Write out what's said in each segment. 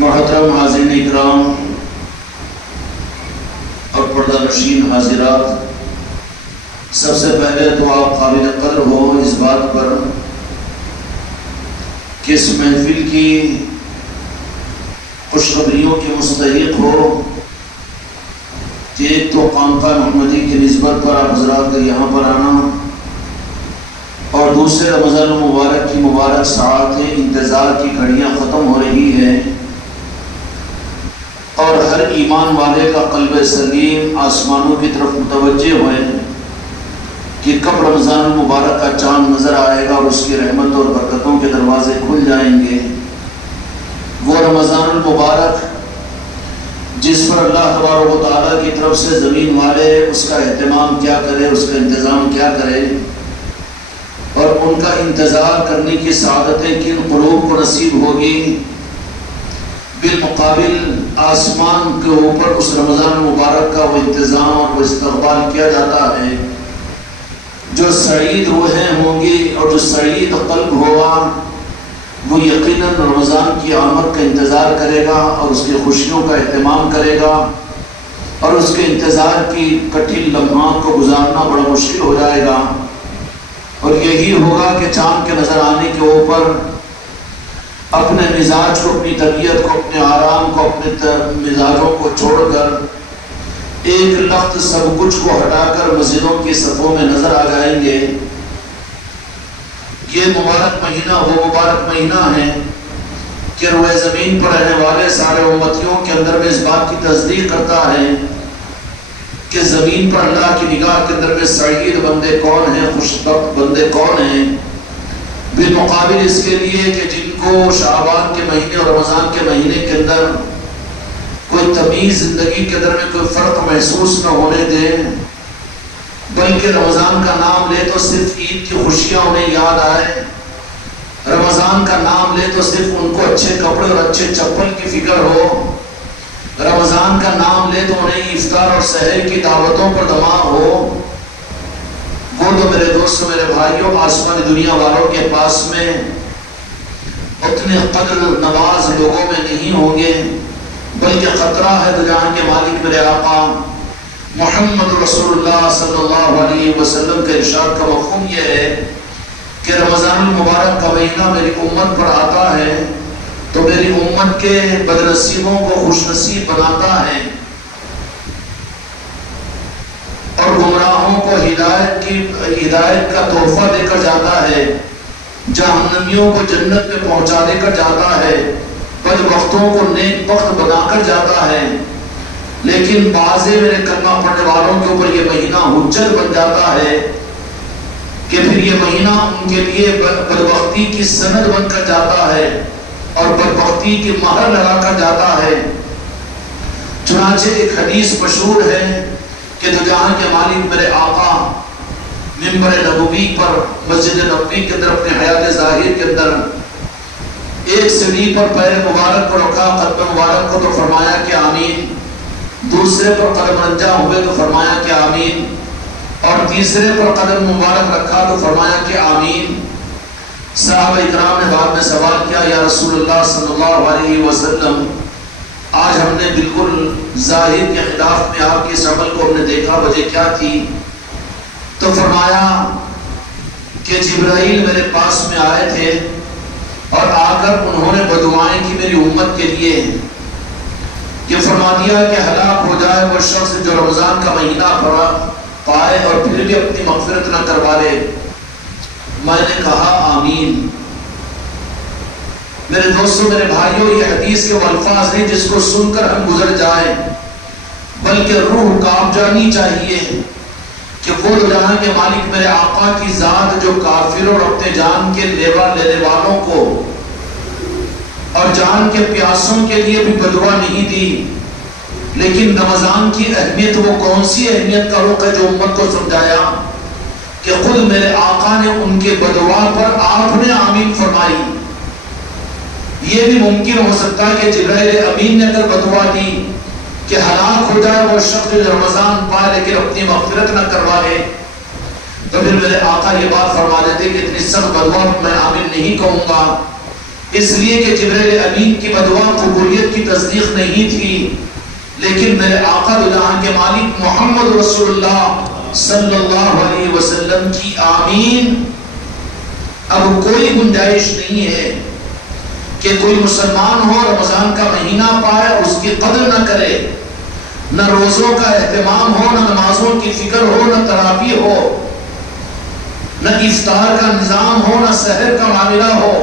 محترم حاضرین اکرام اور پردہ نشین حاضرات، سب سے پہلے تو آپ قابل قدر ہو اس بات پر کہ اس محفل کی خوشخبریوں کے مستحق ہو کہ ایک تو خانقاہ محمدی کی نسبت پر آپ حضرات کا یہاں پر آنا، اور دوسرے رمضان المبارک کی مبارک ساعتیں انتظار کی گھڑیاں ختم ہو رہی ہیں، اور ہر ایمان والے کا قلب سلیم آسمانوں کی طرف متوجہ ہوئے کہ کب رمضان المبارک کا چاند نظر آئے گا اور اس کی رحمت اور برکتوں کے دروازے کھل جائیں گے۔ وہ رمضان المبارک جس پر اللہ تبارک و تعالیٰ کی طرف سے زمین والے اس کا اہتمام کیا کرے، اس کا انتظام کیا کرے، اور ان کا انتظار کرنے کی سعادتیں کن قلوب کو نصیب ہوگی۔ بالمقابل آسمان کے اوپر اس رمضان المبارک کا وہ انتظام اور وہ استقبال کیا جاتا ہے۔ جو سعید روحیں ہوں گی اور جو سعید قلب ہوگا وہ یقیناً رمضان کی آمد کا انتظار کرے گا اور اس کی خوشیوں کا اہتمام کرے گا، اور اس کے انتظار کی کٹھن لمحات کو گزارنا بڑا مشکل ہو جائے گا۔ اور یہی ہوگا کہ چاند کے نظر آنے کے اوپر اپنے مزاج کو، اپنی طبیعت کو، اپنے آرام کو، اپنے مزاجوں کو چھوڑ کر ایک لخت سب کچھ کو ہٹا کر مسجدوں کی صفوں میں نظر آ جائیں گے۔ یہ مبارک مہینہ وہ مبارک مہینہ ہے کہ روئے زمین پر رہنے والے سارے امتیوں کے اندر میں اس بات کی تصدیق کرتا ہے کہ زمین پر اللہ کی نگاہ کے اندر میں سعید بندے کون ہیں، خوشبخت بندے کون ہیں، بالمقابل اس کے لیے کہ جن کو شعبان کے مہینے اور رمضان کے مہینے کے اندر کوئی تمیز زندگی کے اندر میں کوئی فرق محسوس نہ ہونے دے، بلکہ رمضان کا نام لے تو صرف عید کی خوشیاں انہیں یاد آئے، رمضان کا نام لے تو صرف ان کو اچھے کپڑے اور اچھے چپل کی فکر ہو، رمضان کا نام لے تو انہیں افطار اور سحر کی دعوتوں پر دماغ ہو۔ وہ تو میرے دوستوں، میرے بھائیوں، آسمانی دنیا والوں کے پاس میں اتنے قدر نواز لوگوں میں نہیں ہوں گے، بلکہ خطرہ ہے تو جہاں کے مالک میرے آقا محمد رسول اللہ صلی اللہ علیہ وسلم کے ارشاد کا مفہوم یہ ہے کہ رمضان المبارک کا مہینہ میری امت پر آتا ہے تو میری امت کے بدنصیبوں کو خوش نصیب بناتا ہے، اور گمراہوں کو ہدایت کا تحفہ دے کر جاتا ہے، جہنمیوں کو جنت میں پہنچا دے کر جاتا ہے، بدبختوں کو نیک بخت بنا کر جاتا ہے۔ لیکن بعضے میرے کلمہ پڑھنے والوں کے اوپر یہ مہینہ حجت بن جاتا ہے کہ پھر یہ مہینہ ان کے لیے بدبختی کی سند بن کر جاتا ہے اور بدبختی کی مہر لگا کر جاتا ہے۔ چنانچہ ایک حدیث مشہور ہے کہ تو جہاں کے مالک میرے آقا منبر نبوی پر مسجد نبوی کے اندر اپنے حیات ظاہر کے اندر ایک سیڑھی پر پیر مبارک کو رکھا، قدم مبارک کو تو فرمایا کہ آمین، دوسرے پر قدم رنجا ہوئے تو فرمایا کہ آمین، اور تیسرے پر قدم مبارک رکھا تو فرمایا کہ آمین۔ صحابہ اکرام نے بعد میں سوال کیا، یا رسول اللہ صلی اللہ علیہ وسلم، آج ہم نے بالکل ظاہر کے خلاف میں آپ کے اس عمل کو ہم نے دیکھا، وجہ کیا تھی؟ تو فرمایا کہ جبرائیل میرے پاس میں آئے تھے اور آ کر انہوں نے بدعائیں کی میری امت کے لیے، یہ فرما دیا کہ ہلاک ہو جائے وہ شخص جو رمضان کا مہینہ پائے اور پھر بھی اپنی مغفرت نہ کروا لے۔ میں نے کہا آمین۔ میرے دوستوں، میرے بھائیوں، یہ حدیث کے وہ الفاظ نہیں جس کو سن کر ہم گزر جائیں، بلکہ روح کانپ جانی چاہیے کہ وہ جہاں کے مالک میرے آقا کی ذات جو کافروں اور اپنے جان کے لیوا لینے والوں کو اور جان کے پیاسوں کے لیے بھی بدعا نہیں دی، لیکن رمضان کی اہمیت وہ کون سی اہمیت کا رخ ہے جو امت کو سمجھایا کہ خود میرے آقا نے ان کے بدعا پر آپ نے آمین فرمائی۔ یہ بھی ممکن ہو سکتا ہے کہ جبرائیل امین نے اگر بدعا دی کہ ہلاک ہو جائے وہ شخص جو رمضان پائے لیکن اپنی مغفرت نہ کروا لے، تو پھر میرے آقا یہ بات فرما دیتے کہ اتنی سخت بدعا میں آمین نہیں کہوں گا، اس لیے کہ جبرائیل امین کی بدعا قبولیت کی کی تصدیق نہیں تھی، لیکن میرے آقا دو جہاں کے مالک محمد رسول اللہ صلی اللہ علیہ وسلم کی آمین۔ اب کوئی گنجائش نہیں ہے کہ کوئی مسلمان ہو رمضان کا مہینہ پائے اور اس کی قدر نہ کرے، نہ روزوں کا اہتمام ہو، نہ نمازوں کی فکر ہو، نہ تراویح ہو، نہ افطار کا نظام ہو، نہ سحر کا معاملہ ہو،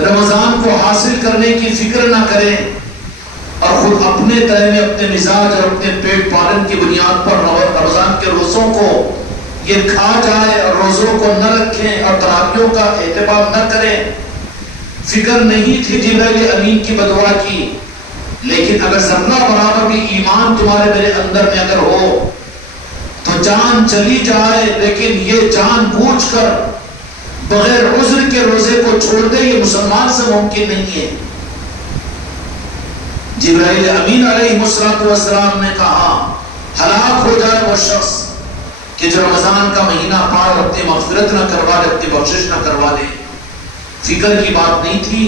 رمضان کو حاصل کرنے کی فکر نہ کرے اور خود اپنے تہہ میں اپنے مزاج اور اپنے پیٹ پالن کی بنیاد پر رمضان کے روزوں کو یہ کھا جائے اور روزوں کو نہ رکھیں اور تراویحوں کا اہتمام نہ کریں۔ فکر نہیں تھی جبرائیل امین کی بددعا کی، لیکن اگر ذرہ برابر بھی ایمان تمہارے میرے اندر میں اگر ہو تو جان چلی جائے، لیکن یہ جان بوجھ کر بغیر عذر کے روزے کو چھوڑ دے، یہ مسلمان سے ممکن نہیں ہے۔ جبرائیل امین علیہ السلام نے کہا ہلاک ہو جائے وہ شخص کہ جو رمضان کا مہینہ پار اپنی مغفرت نہ کروا لے، اپنی بخشش نہ کروا لے۔ فکر کی بات نہیں تھی،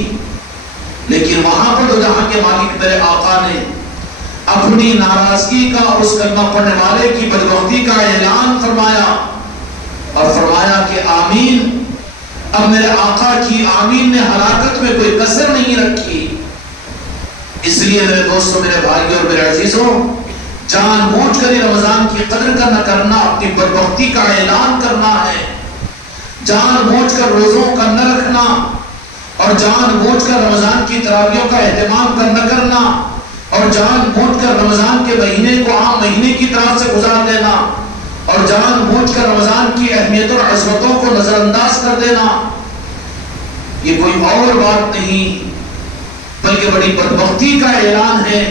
لیکن وہاں پر دو جہاں کے مالک میرے آقا نے اپنی ناراضگی کا اور اس کلمہ پڑھنے والے کی بدبختی کا اعلان فرمایا اور فرمایا کہ آمین۔ اب میرے آقا کی آمین نے ہلاکت میں کوئی کسر نہیں رکھی۔ اس لیے میرے دوستوں، میرے بھائیوں اور میرے عزیزوں، جان بوجھ کر رمضان کی قدر کا نہ کرنا اپنی بدبختی کا اعلان کرنا ہے۔ جان بوجھ کر روزوں کا نہ رکھنا اور جان بوجھ کر رمضان کی تراویحوں کا اہتمام نہ کرنا اور جان بوجھ کر رمضان کے مہینے کو عام مہینے کی طرح سے گزار دینا اور جان بوجھ کر رمضان کی اہمیت اور عظمتوں کو نظر انداز کر دینا، یہ کوئی اور بات نہیں بلکہ بڑی بدبختی کا اعلان ہے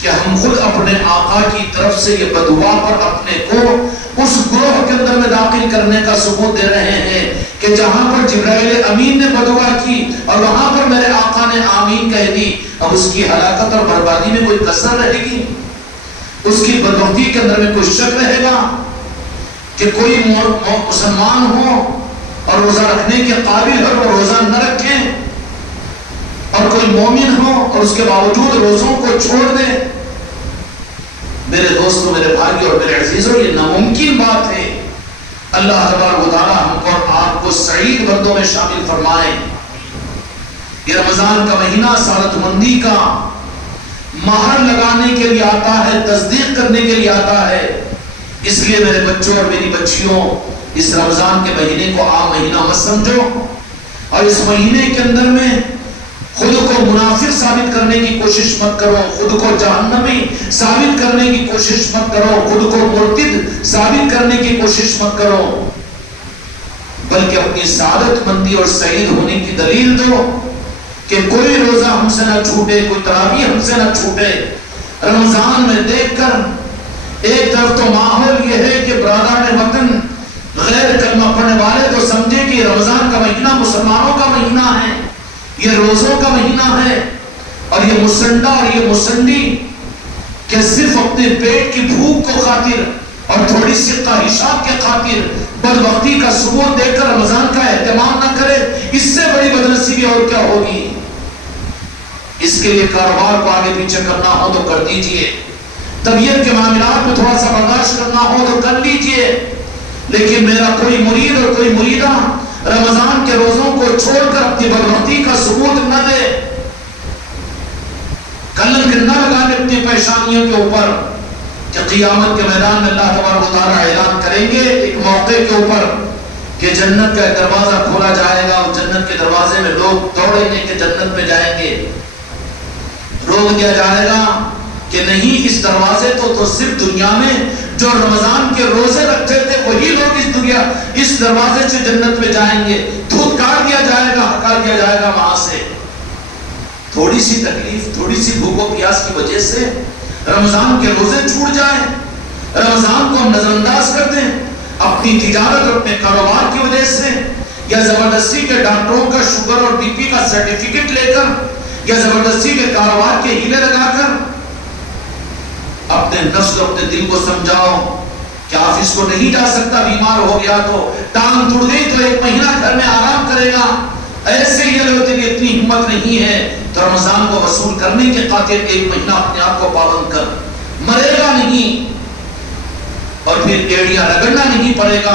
کہ ہم خود اپنے آقا کی طرف سے یہ بددعا پر اپنے کو اس گروہ کے اندر میں داخل کرنے کا ثبوت دے رہے ہیں کہ جہاں پر جبرائیل امین نے بددعا کی اور وہاں پر میرے آقا نے آمین کہہ دی، اب اس کی ہلاکت اور بربادی میں کوئی کسر رہے گی؟ اس کی بدبختی کے اندر میں کوئی شک رہے گا کہ کوئی مسلمان ہو اور روزہ رکھنے کے قابل ہو وہ روزہ نہ رکھے اور کوئی مومن ہو اور اس کے باوجود روزوں کو چھوڑ دے؟ میرے دوستوں، میرے بھائی اور میرے عزیزوں، یہ ناممکن بات ہے۔ اللہ تبارک و تعالی ہم کو اور آپ کو سعید بندوں میں شامل فرمائے۔ یہ رمضان کا مہینہ سعادت مندی کا مہر لگانے کے لیے آتا ہے، تصدیق کرنے کے لیے آتا ہے۔ اس لیے میرے بچوں اور میری بچیوں، اس رمضان کے مہینے کو عام مہینہ مت سمجھو اور اس مہینے کے اندر میں خود کو منافق ثابت کرنے کی کوشش مت کرو، خود کو جہنمی ثابت کرنے کی کوشش مت کرو، خود کو مرتد ثابت کرنے کی کوشش مت کرو، بلکہ اپنی سعادت مندی اور سعید ہونے کی دلیل دو کہ کوئی روزہ ہم سے نہ چھوٹے، کوئی تراویح ہم سے نہ چھوٹے۔ رمضان میں دیکھ کر ایک طرف تو ماحول یہ ہے کہ برادران وطن غیر کلمہ پڑھنے والے تو سمجھے کہ رمضان کا مہینہ مسلمانوں کا مہینہ ہے، یہ روزوں کا مہینہ ہے، اور یہ مسنڈا اور یہ مسنڈی کہ صرف اپنے پیٹ کی بھوک کو خاطر اور تھوڑی سی خواہشات کے خاطر بدبختی کا ثبوت دے کر رمضان کا اہتمام نہ کرے، اس سے بڑی بدنصیبی اور کیا ہوگی؟ اس کے لیے کاروبار کو آگے پیچھے کرنا ہو تو کر دیجئے، طبیعت کے معاملات میں تھوڑا سا برداشت کرنا ہو تو کر لیجئے، لیکن میرا کوئی مرید اور کوئی مریدہ رمضان کے روزوں کو چھوڑ کر اپنی بدبختی کا ثبوت نہ دے، کلنک نہ لگانے اپنی پیشانیوں کے اوپر کہ قیامت کے میدان میں اللہ تبارک و تعالیٰ اعلان کریں گے ایک موقع کے اوپر کہ جنت کا ایک دروازہ کھولا جائے گا اور جنت کے دروازے میں لوگ دوڑیں گے کہ جنت میں جائیں گے، روک دیا جائے گا کہ نہیں، اس دروازے تو صرف دنیا میں جو رمضان کے روزے رکھتے تھے وہی لوگ اس دروازے سے جنت میں جائیں گے، دھتکار دیا جائے گا، ہکار دیا جائے گا وہاں سے۔ تھوڑی سی تکلیف، تھوڑی سی بھوک و پیاس کی وجہ سے رمضان کے روزے چھوٹ جائیں، رمضان کو ہم نظر انداز کر دیں اپنی تجارت اور اپنے کاروبار کی وجہ سے، یا زبردستی کے ڈاکٹروں کا شوگر اور بی پی کا سرٹیفکیٹ لے کر، یا زبردستی کے کاروبار کے ہیلے لگا کر اپنے نفس اور اپنے دل کو سمجھاؤ کہ آفس کو نہیں جا سکتا، بیمار ہو گیا تو ٹانگ ٹوٹ گئی تو ایک مہینہ گھر میں آرام کرے گا، ایسے ہی اگر تیری اتنی ہمت نہیں ہے تو رمضان کو وصول کرنے کے خاطر 1 مہینہ اپنے آپ کو پابند کر، مرے گا نہیں اور پھر ایڑیاں رگڑنا نہیں پڑے گا،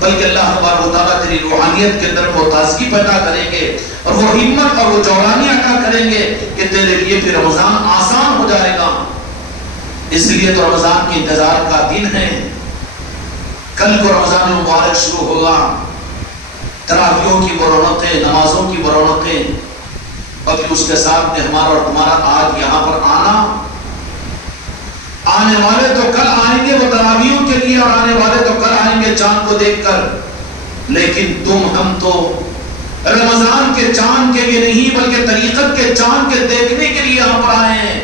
بلکہ اللہ تبارک و تعالیٰ تیری روحانیت کے اندر وہ تازگی پیدا کریں گے اور وہ ہمت اور وہ جوانی عطا کریں گے کہ تیرے لیے پھر رمضان آسان ہو جائے گا۔ اس لیے تو رمضان کے انتظار کا دن ہے، کل کو رمضان مبارک شروع ہوگا، تراویحوں کی وہ رونقیں، نمازوں کی وہ رونقیں، اور پھر اس کے ساتھ میں ہمارا اور تمہارا آج یہاں پر آنا، آنے والے تو کل آئیں گے وہ تراویحوں کے لیے، اور آنے والے تو کل آئیں گے چاند کو دیکھ کر، لیکن ہم تو رمضان کے چاند کے لیے نہیں بلکہ طریقت کے چاند کے دیکھنے کے لیے یہاں پر آئے ہیں،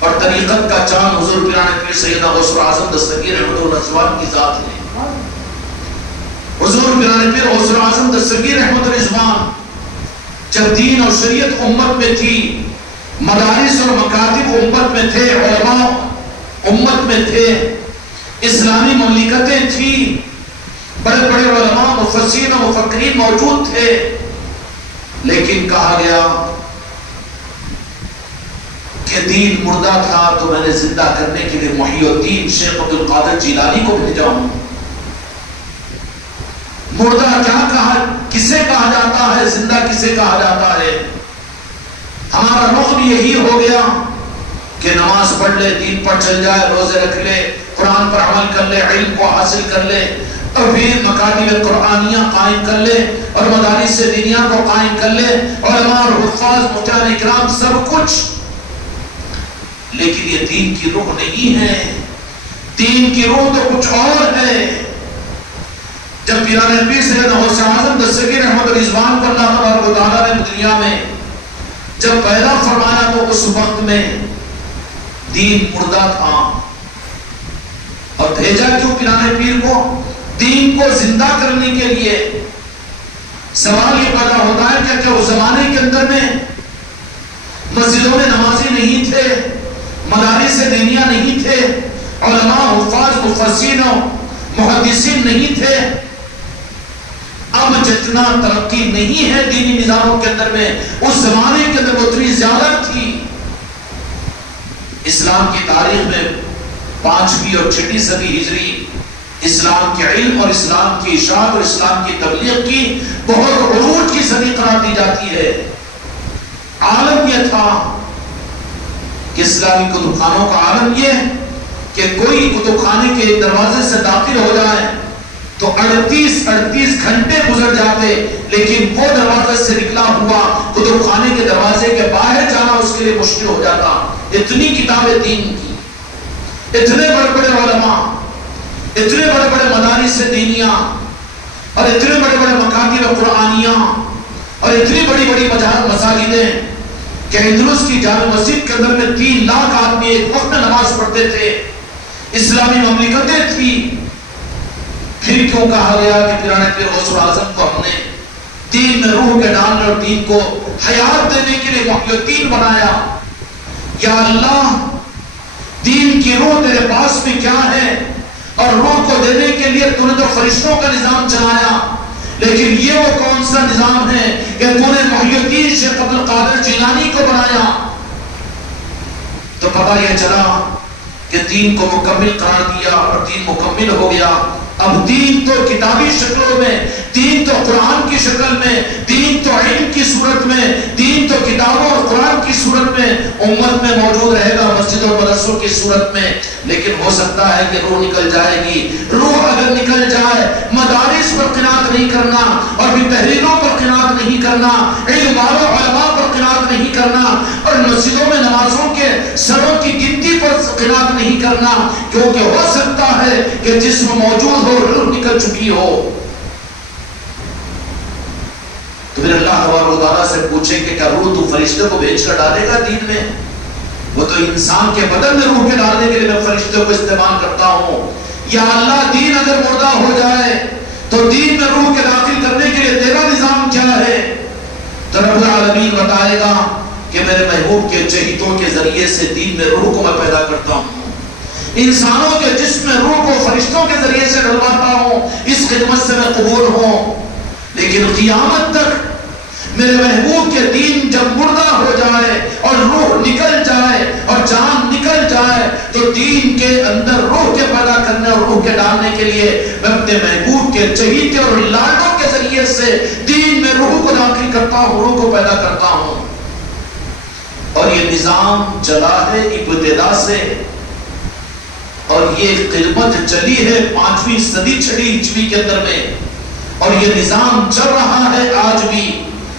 اور طریقت کا چاند حضور پیران پیر سیدنا غوث العظم دستگیر احمد الرضوان کی ذات ہے۔ حضور پیران پیر غوث العظم دستگیر احمد الرضوان جب دین اور شریعت امت میں تھی، مدارس اور مکاتب امت میں تھے، علماء امت میں تھے، اسلامی مملکتیں تھیں، بڑے بڑے علماء مفسرین و مفکرین موجود تھے، لیکن کہا گیا کہ دین مردہ تھا تو میں نے زندہ کرنے کے لیے محی الدین شیخ عبد القادر جیلانی کو بھیجا ہوں۔ مردہ کیا کہا، کسے کہا جاتا ہے، زندہ کسے کہا جاتا ہے؟ ہمارا رخ بھی یہی ہو گیا کہ نماز پڑھ لے، دین پر چل جائے، روزے رکھ لے، قرآن پر عمل کر لے، علم کو حاصل کر لے، اور پھر مکاتب قرآنیہ قائم کر لے، اور مدارس دینیہ کو قائم کر لے، علماء اور حفاظ مفتیان اکرام سب کچھ، لیکن یہ دین کی روح نہیں ہے۔ دین کی روح تو کچھ اور ہے۔ جب پیران پیر سیدنا غوث اعظم دستگیر احمد الرضوان کو اللہ تبارک و تعالیٰ نے دنیا میں جب پیدا فرمایا تو اس وقت میں دین مردہ تھا، اور بھیجا کیوں پیران پیر کو؟ دین کو زندہ کرنے کے لیے۔ سوال یہ پیدا ہوتا ہے کہ کیا اس زمانے کے اندر میں مسجدوں میں نمازی نہیں تھے، مدارس دینیہ نہیں تھے، علماء حفاظ مفسرین و محدثین نہیں تھے؟ اب جتنا ترقی نہیں ہے دینی نظاموں کے اندر میں، اس زمانے کے اندر وہ اتنی زیادہ تھی۔ اسلام کی تاریخ میں 5ویں اور 6ویں صدی ہجری اسلام کے علم اور اسلام کی اشاعت اور اسلام کی تبلیغ کی بہت عروج کی صدی قرار دی جاتی ہے۔ عالم یہ تھا کہ اسلامی کتب خانوں کا عالم یہ کہ کوئی کتب خانے کے دروازے سے داخل ہو جائے تو 38 گھنٹے گزر جاتے، لیکن وہ دروازے سے نکلا ہوا کتب خانے کے دروازے کے باہر جانا اس کے لیے مشکل ہو جاتا۔ اتنی کتابیں دین کی، اتنے بڑے بڑے علماء، اتنے بڑے بڑے مدارس دینیہ، اور اتنے بڑے بڑے مکاتب قرآنیہ، اور اتنی بڑی بڑی مساجدیں کہ اندلس کی جامع مسجد کے اندر میں 3 لاکھ آدمی ایک وقت میں نماز پڑھتے تھے، اسلامی مملکتیں تھی۔ پھر کیوں کہا گیا کہ پیران پیر غوث اعظم کو ہم نے دین میں روح کے ڈالنے اور دین کو حیات دینے کے لیے محی الدین بنایا؟ یا اللہ، دین کی روح تیرے پاس میں کیا ہے، اور روح کو دینے کے لیے تو نے تو فرشتوں کا نظام چلایا، لیکن یہ وہ کون سا نظام ہے کہ تو نے محی الدین شیخ عبد القادر جیلانی کو بنایا؟ تو پتہ یہ چلا کہ دین کو مکمل قرار دیا اور دین مکمل ہو گیا۔ اب دین تو کتابی شکلوں میں، دین تو قرآن کی شکل میں، دین تو علم کی صورت میں، دین تو کتابوں اور قرآن کی صورت میں امت میں موجود رہے گا، مسجد اور مدرسوں کی صورت میں، لیکن ہو سکتا ہے کہ روح نکل جائے گی۔ روح اگر نکل جائے، مدارس پر قناعت نہیں کرنا، اور بھی تحریروں پر قناعت نہیں کرنا، علم والوں علماء پر قناعت نہیں کرنا، اور مسجدوں میں نمازوں کے سروں کی گنتی پر قناعت نہیں کرنا، کیونکہ ہو سکتا ہے کہ جسم موجود ہو، روح نکل چکی ہو۔ تو پھر اللہ تبارک و تعالیٰ سے پوچھے کہ کیا روح تو فرشتے کو بھیج کر ڈالے گا دین میں؟ وہ تو انسان کے بدن میں روح کے ڈالنے کے لیے میں فرشتے کو استعمال کرتا ہوں۔ یا اللہ، دین اگر مردہ ہو جائے تو دین میں روح کے داخل کرنے کے لیے تیرا نظام کیا ہے؟ تو رب العالمین بتائے گا کہ میرے محبوب کے چہیتوں کے ذریعے سے دین میں روح کو میں پیدا کرتا ہوں، انسانوں کے جسم میں روح کو فرشتوں کے ذریعے سے ڈلواتا ہوں، اس خدمت سے میں قبول ہوں۔ لیکن قیامت تک میرے محبوب کے دین جب مردہ ہو جائے اور روح نکل جائے اور جان نکل جائے تو دین کے اندر روح کے پیدا کرنے اور روح کے ڈالنے کے لیے میں اپنے محبوب کے چہیتے اور لاڈوں کے ذریعے سے دین میں روح کو داخل کرتا ہوں، روح کو پیدا کرتا ہوں. اور یہ نظام چلا ہے ابتدا سے، اور یہ خدمت چلی ہے 5ویں صدی چھڑی ہجری کے اندر میں، اور یہ نظام چل رہا ہے آج بھی.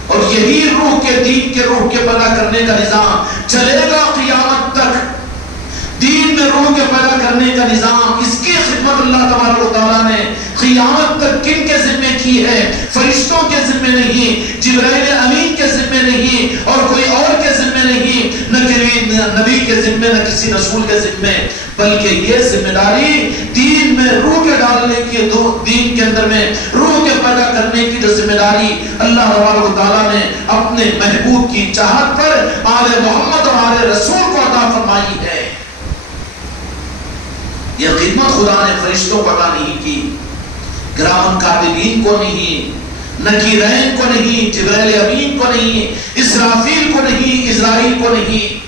اور یہی روح کے دین کے روح کے پیدا کرنے کا نظام چلے گا قیامت تک. دین میں روح کے پیدا کرنے کا نظام، اس کی خدمت اللہ تبارک و تعالیٰ نے قیامت تک کن کے ذمے کی ہے؟ فرشتوں کے ذمے نہیں، جبرائیل امین کے ذمے نہیں، اور کوئی اور کے ذمے نہیں، نہ نبی کے ذمے، نہ کسی رسول کے ذمے، بلکہ یہ ذمہ داری دین میں روح کے ڈالنے کی، دین کے اندر میں روح کے پیدا کرنے کی جو ذمہ داری اللہ تبارک و تعالیٰ نے اپنے محبوب کی چاہت پر آل محمد اور آل رسول کو عطا فرمائی ہے. یہ خدمت خدا نے فرشتوں کو عطا نہیں کی، کرام کاتبین کو نہیں، نکیرین کو نہیں، جبرائیل امین کو نہیں، اسرافیل کو نہیں، اسرائیل کو نہیں،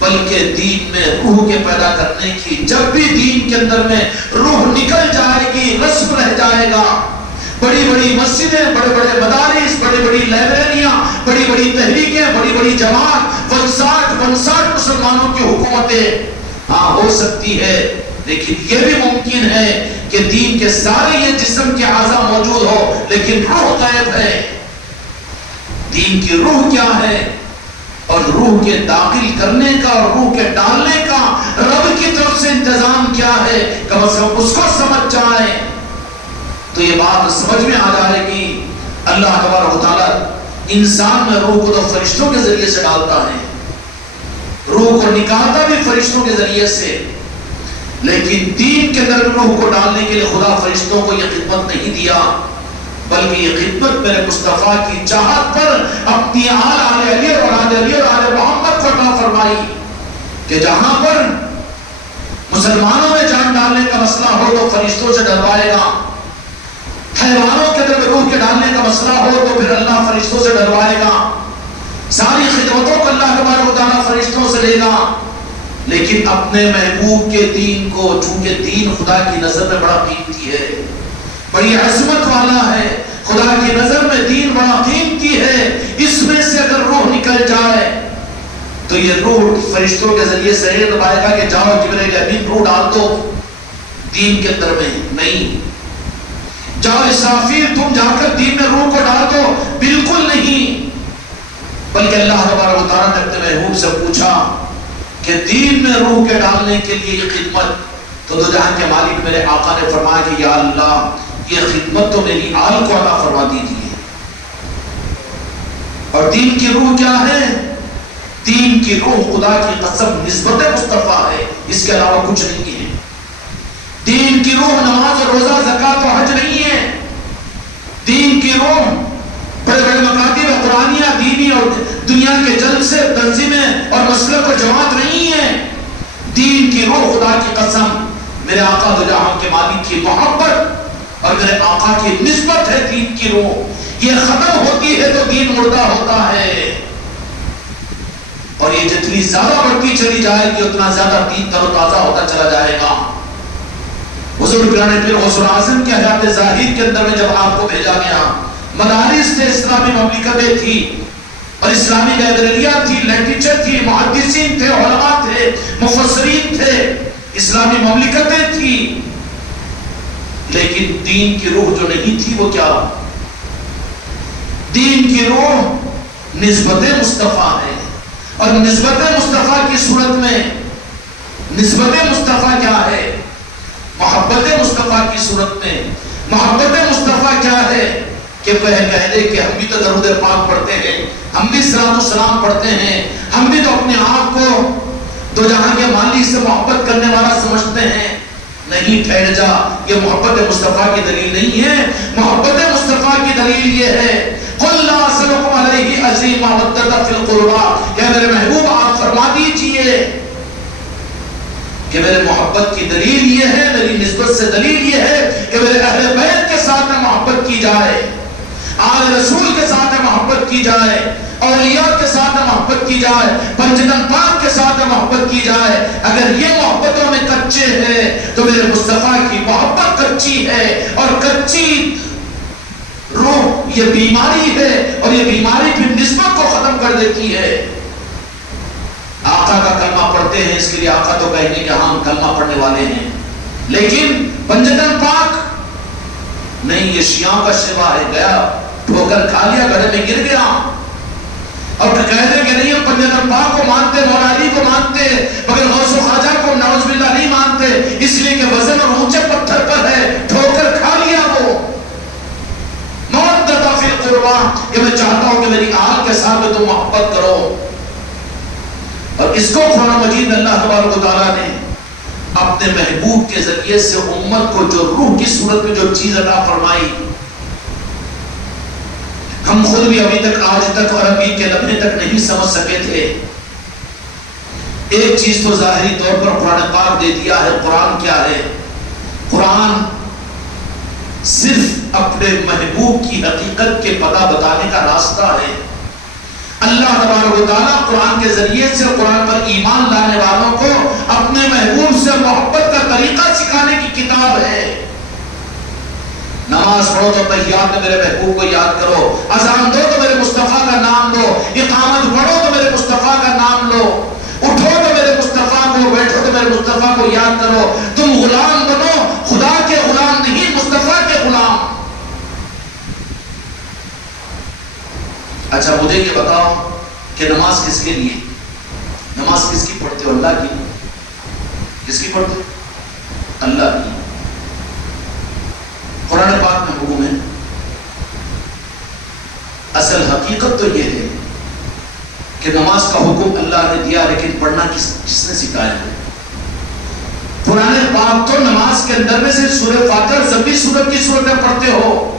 بلکہ دین میں روح کے پیدا کرنے کی. جب بھی دین کے اندر میں روح نکل جائے گی، رسم رہ جائے گا. بڑی بڑی مسجدیں، بڑے بڑے مدارس، بڑی بڑی لائبریریاں، بڑی بڑی تحریکیں، بڑی بڑی جماعت، 59 مسلمانوں کی حکومتیں ہاں ہو سکتی ہے، لیکن یہ بھی ممکن ہے کہ دین کے سارے یہ جسم کے اعضاء موجود ہو لیکن روح غائب ہے. دین کی روح کیا ہے اور روح کے داخل کرنے کا اور روح کے ڈالنے کا رب کی طرف سے انتظام کیا ہے، کم از کم اس کو سمجھ جائیں تو یہ بات سمجھ میں آ جائے گی. اللہ تبارک و تعالیٰ انسان میں روح کو تو فرشتوں کے ذریعے سے ڈالتا ہے، روح کو نکالتا بھی فرشتوں کے ذریعے سے، لیکن دین کے اندر روح کو ڈالنے کے لیے خدا فرشتوں کو یہ خدمت نہیں دیا، بلکہ یہ خدمت میرے مصطفیٰ کی چاہت پر اپنی آل علی اور آل محمد کو عطا فرمائی کہ جہاں پر مسلمانوں میں جان ڈالنے کا مسئلہ ہو تو فرشتوں سے ڈروائے گا، حیوانوں کے اندر روح کے ڈالنے کا مسئلہ ہو تو پھر اللہ فرشتوں سے ڈروائے گا. ساری خدمتوں کو اللہ تبارک و تعالیٰ فرشتوں سے لے گا. لیکن اپنے محبوب کے دین کو، چونکہ دین خدا کی نظر میں بڑا قیمتی ہے، بڑی عظمت والا ہے، خدا کی نظر میں دین بڑا قیمتی ہے، اس میں سے اگر روح نکل جائے تو یہ روح فرشتوں کے ذریعے سے یہ دبائے گا کہ جاؤ جبرائیل امین روح ڈال دو دین کے اندر میں، نہیں. جاؤ اسرافیل تم جا کر دین میں روح کو ڈال دو، بالکل نہیں. بلکہ اللہ تبارک و تعالیٰ نے اپنے محبوب سے پوچھا کہ دین میں روح کے ڈالنے کے لیے یہ خدمت، تو دو جہاں کے مالک میرے آقا نے فرمایا کہ یا اللہ یہ خدمت تو میری آل کو عطا فرما دیجیے. اور دین کی روح کیا ہے؟ دین کی روح خدا کی قسم نسبت مصطفیٰ ہے، اس کے علاوہ کچھ نہیں ہے. دین کی روح نماز اور روزہ زکوٰۃ و حج نہیں ہے. دین کی روح بڑے بڑے مکاتب قرآنیہ دینی اور دنیا کے جلسے تنظیمیں اور مسلک و جماعت نہیں ہے. دین کی روح خدا کی قسم میرے آقا دو جہاں کے مالک کی محبت اور میرے آقا کی نسبت ہے. دین کی روح یہ ختم ہوتی ہے تو دین مردہ ہوتا ہے، اور یہ جتنی زیادہ بڑھتی چلی جائے گی اتنا زیادہ دین تر و تازہ ہوتا چلا جائے گا. حضور پیرانے پیر غوث الاعظم کے حیات ظاہر کے اندر میں جب آپ کو بھیجا گیا، مدارس تھے، اسلامی مملکتیں تھی اور اسلامی لائبریریاں تھی، لٹریچر تھی، محدثین تھے، علماء تھے، مفسرین تھے، اسلامی مملکتیں تھی، لیکن دین کی روح جو نہیں تھی وہ کیا؟ دین کی روح نسبت مصطفیٰ ہے. اور نسبت مصطفیٰ کی صورت میں نسبت مصطفیٰ کیا ہے؟ محبت مصطفیٰ کی صورت میں محبت مصطفیٰ کیا ہے کہ کہہ دے کہ ہم بھی تو درود پاک پڑھتے ہیں، ہم بھی صلاۃ و سلام پڑھتے ہیں، ہم بھی تو اپنے آپ کو دو جہاں کے مالک سے محبت کرنے والا سمجھتے ہیں. نہیں، ٹھہر جا، یہ محبت مصطفیٰ کی دلیل نہیں ہے. محبت مصطفیٰ کی دلیل یہ ہے قُلْ لَا أَسْأَلُكُمْ عَلَيْهِ أَجْرًا مَوَدَّةً فِي الْقُرْبَىٰ، کہ میرے محبوب آپ فرما دیجئے کہ میرے محبت کی دلیل یہ ہے، میری نسبت سے دلیل یہ ہے کہ میرے اہل بیت کے ساتھ میں محبت کی جائے، آل رسول کے ساتھ میں محبت کی جائے، اولیاء کے ساتھ میں محبت کی جائے، پنجتن پاک کے ساتھ میں محبت کی جائے۔ اگر یہ محبتوں میں کچے ہیں تو میرے مصطفیٰ کی محبت کچی ہے، اور کچی روح یہ بیماری ہے، اور یہ بیماری پھر نسبت کو ختم کر دیتی ہے۔ آقا کا کلمہ پڑھتے ہیں، اس کے لیے آقا تو کہیں گے کہ ہم کلمہ پڑھنے والے ہیں، لیکن پنجتن پاک نہیں، یہ شیعوں کا شیوا ہے، گیا ٹھوکر کھا لیا، گڑھے میں گر گیا، اور کہہ دیں کہ نہیں ہم پنجتن پاک کو مانتے، مولا علی کو مانتے، مگر غوث و خواجہ کو نعوذ باللہ نہیں مانتے، اس لیے کہ وزن اور اونچے پتھر پر ہے، ٹھوکر کھا لیا وہ۔ مودۃ فی القربہ، کہ میں چاہتا ہوں کہ میری آل کے ساتھ تم محبت کرو، اور اس کو قرآن مجید میں اللہ تبارک و تعالیٰ نے اپنے محبوب کے ذریعے سے امت کو جو روح کی صورت میں جو چیز عطا فرمائی، ہم خود بھی ابھی تک آج تک اور ابھی کے لمحے تک نہیں سمجھ سکے تھے۔ ایک چیز تو ظاہری طور پر قرآن پاک دے دیا ہے۔ قرآن کیا ہے؟ قرآن صرف اپنے محبوب کی حقیقت کے پتہ بتانے کا راستہ ہے۔ اللہ تبارک و تعالیٰ قرآن کے ذریعے سے قرآن پر ایمان لانے والوں کو اپنے محبوب سے محبت کا طریقہ سکھانے کی کتاب ہے۔ نماز پڑھو تو تحیات میں میرے محبوب کو یاد کرو، اذان دو تو میرے مصطفیٰ کا نام لو، اقامت پڑھو تو میرے مصطفیٰ کا نام لو، اٹھو تو میرے مصطفیٰ کو، بیٹھو تو میرے مصطفیٰ کو یاد کرو۔ تم غلام بنو، خدا کے غلام نہیں، مصطفیٰ کے غلام۔ اچھا مجھے یہ بتاؤ کہ نماز کس کے لیے؟ نماز کس کی پڑھتے ہو؟ اللہ کی۔ کس کی پڑھتے ہو؟ اللہ کی۔ قرآن پاک میں حکم ہے، اصل حقیقت تو یہ ہے کہ نماز کا حکم اللہ نے دیا، لیکن پڑھنا کس نے سکھایا ہے؟ قرآن پاک تو نماز کے اندر میں سے سورہ فاتحہ سبھی سورت کی صورتیں پڑھتے ہو،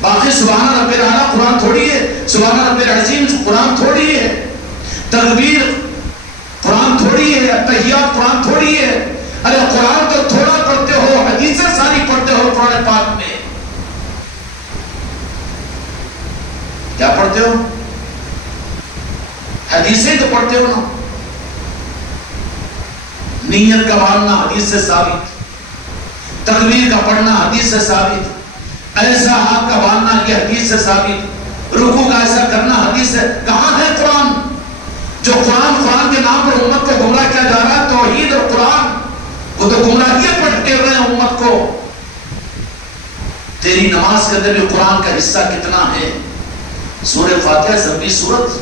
باقی سبحان رب العالی قرآن تھوڑی ہے، سبحان رب العظیم قرآن تھوڑی ہے، تکبیر قرآن تھوڑی ہے، تحیات قرآن تھوڑی ہے۔ ارے قرآن تو تھوڑا پڑھتے ہو، حدیثیں ساری پڑھتے ہو قرآن پاک میں۔ کیا پڑھتے ہو؟ حدیثیں تو پڑھتے ہو نا۔ نیت کا ماننا حدیث سے ثابت، تکبیر کا پڑھنا حدیث سے ثابت، ایسا ہاتھ کا باندھنا یہ حدیث سے ثابت، رکوع کا ایسا کرنا حدیث سے۔ کہاں ہے قرآن؟ جو قرآن کے نام پر امت کو گمراہ کیا جا رہا ہے، توحید اور قرآن، وہ تو گمراہیت پر ٹھکے رہے ہیں امت کو۔ تیری نماز کے اندر بھی قرآن کا حصہ کتنا ہے؟ سورہ فاتحہ سبھی سورت،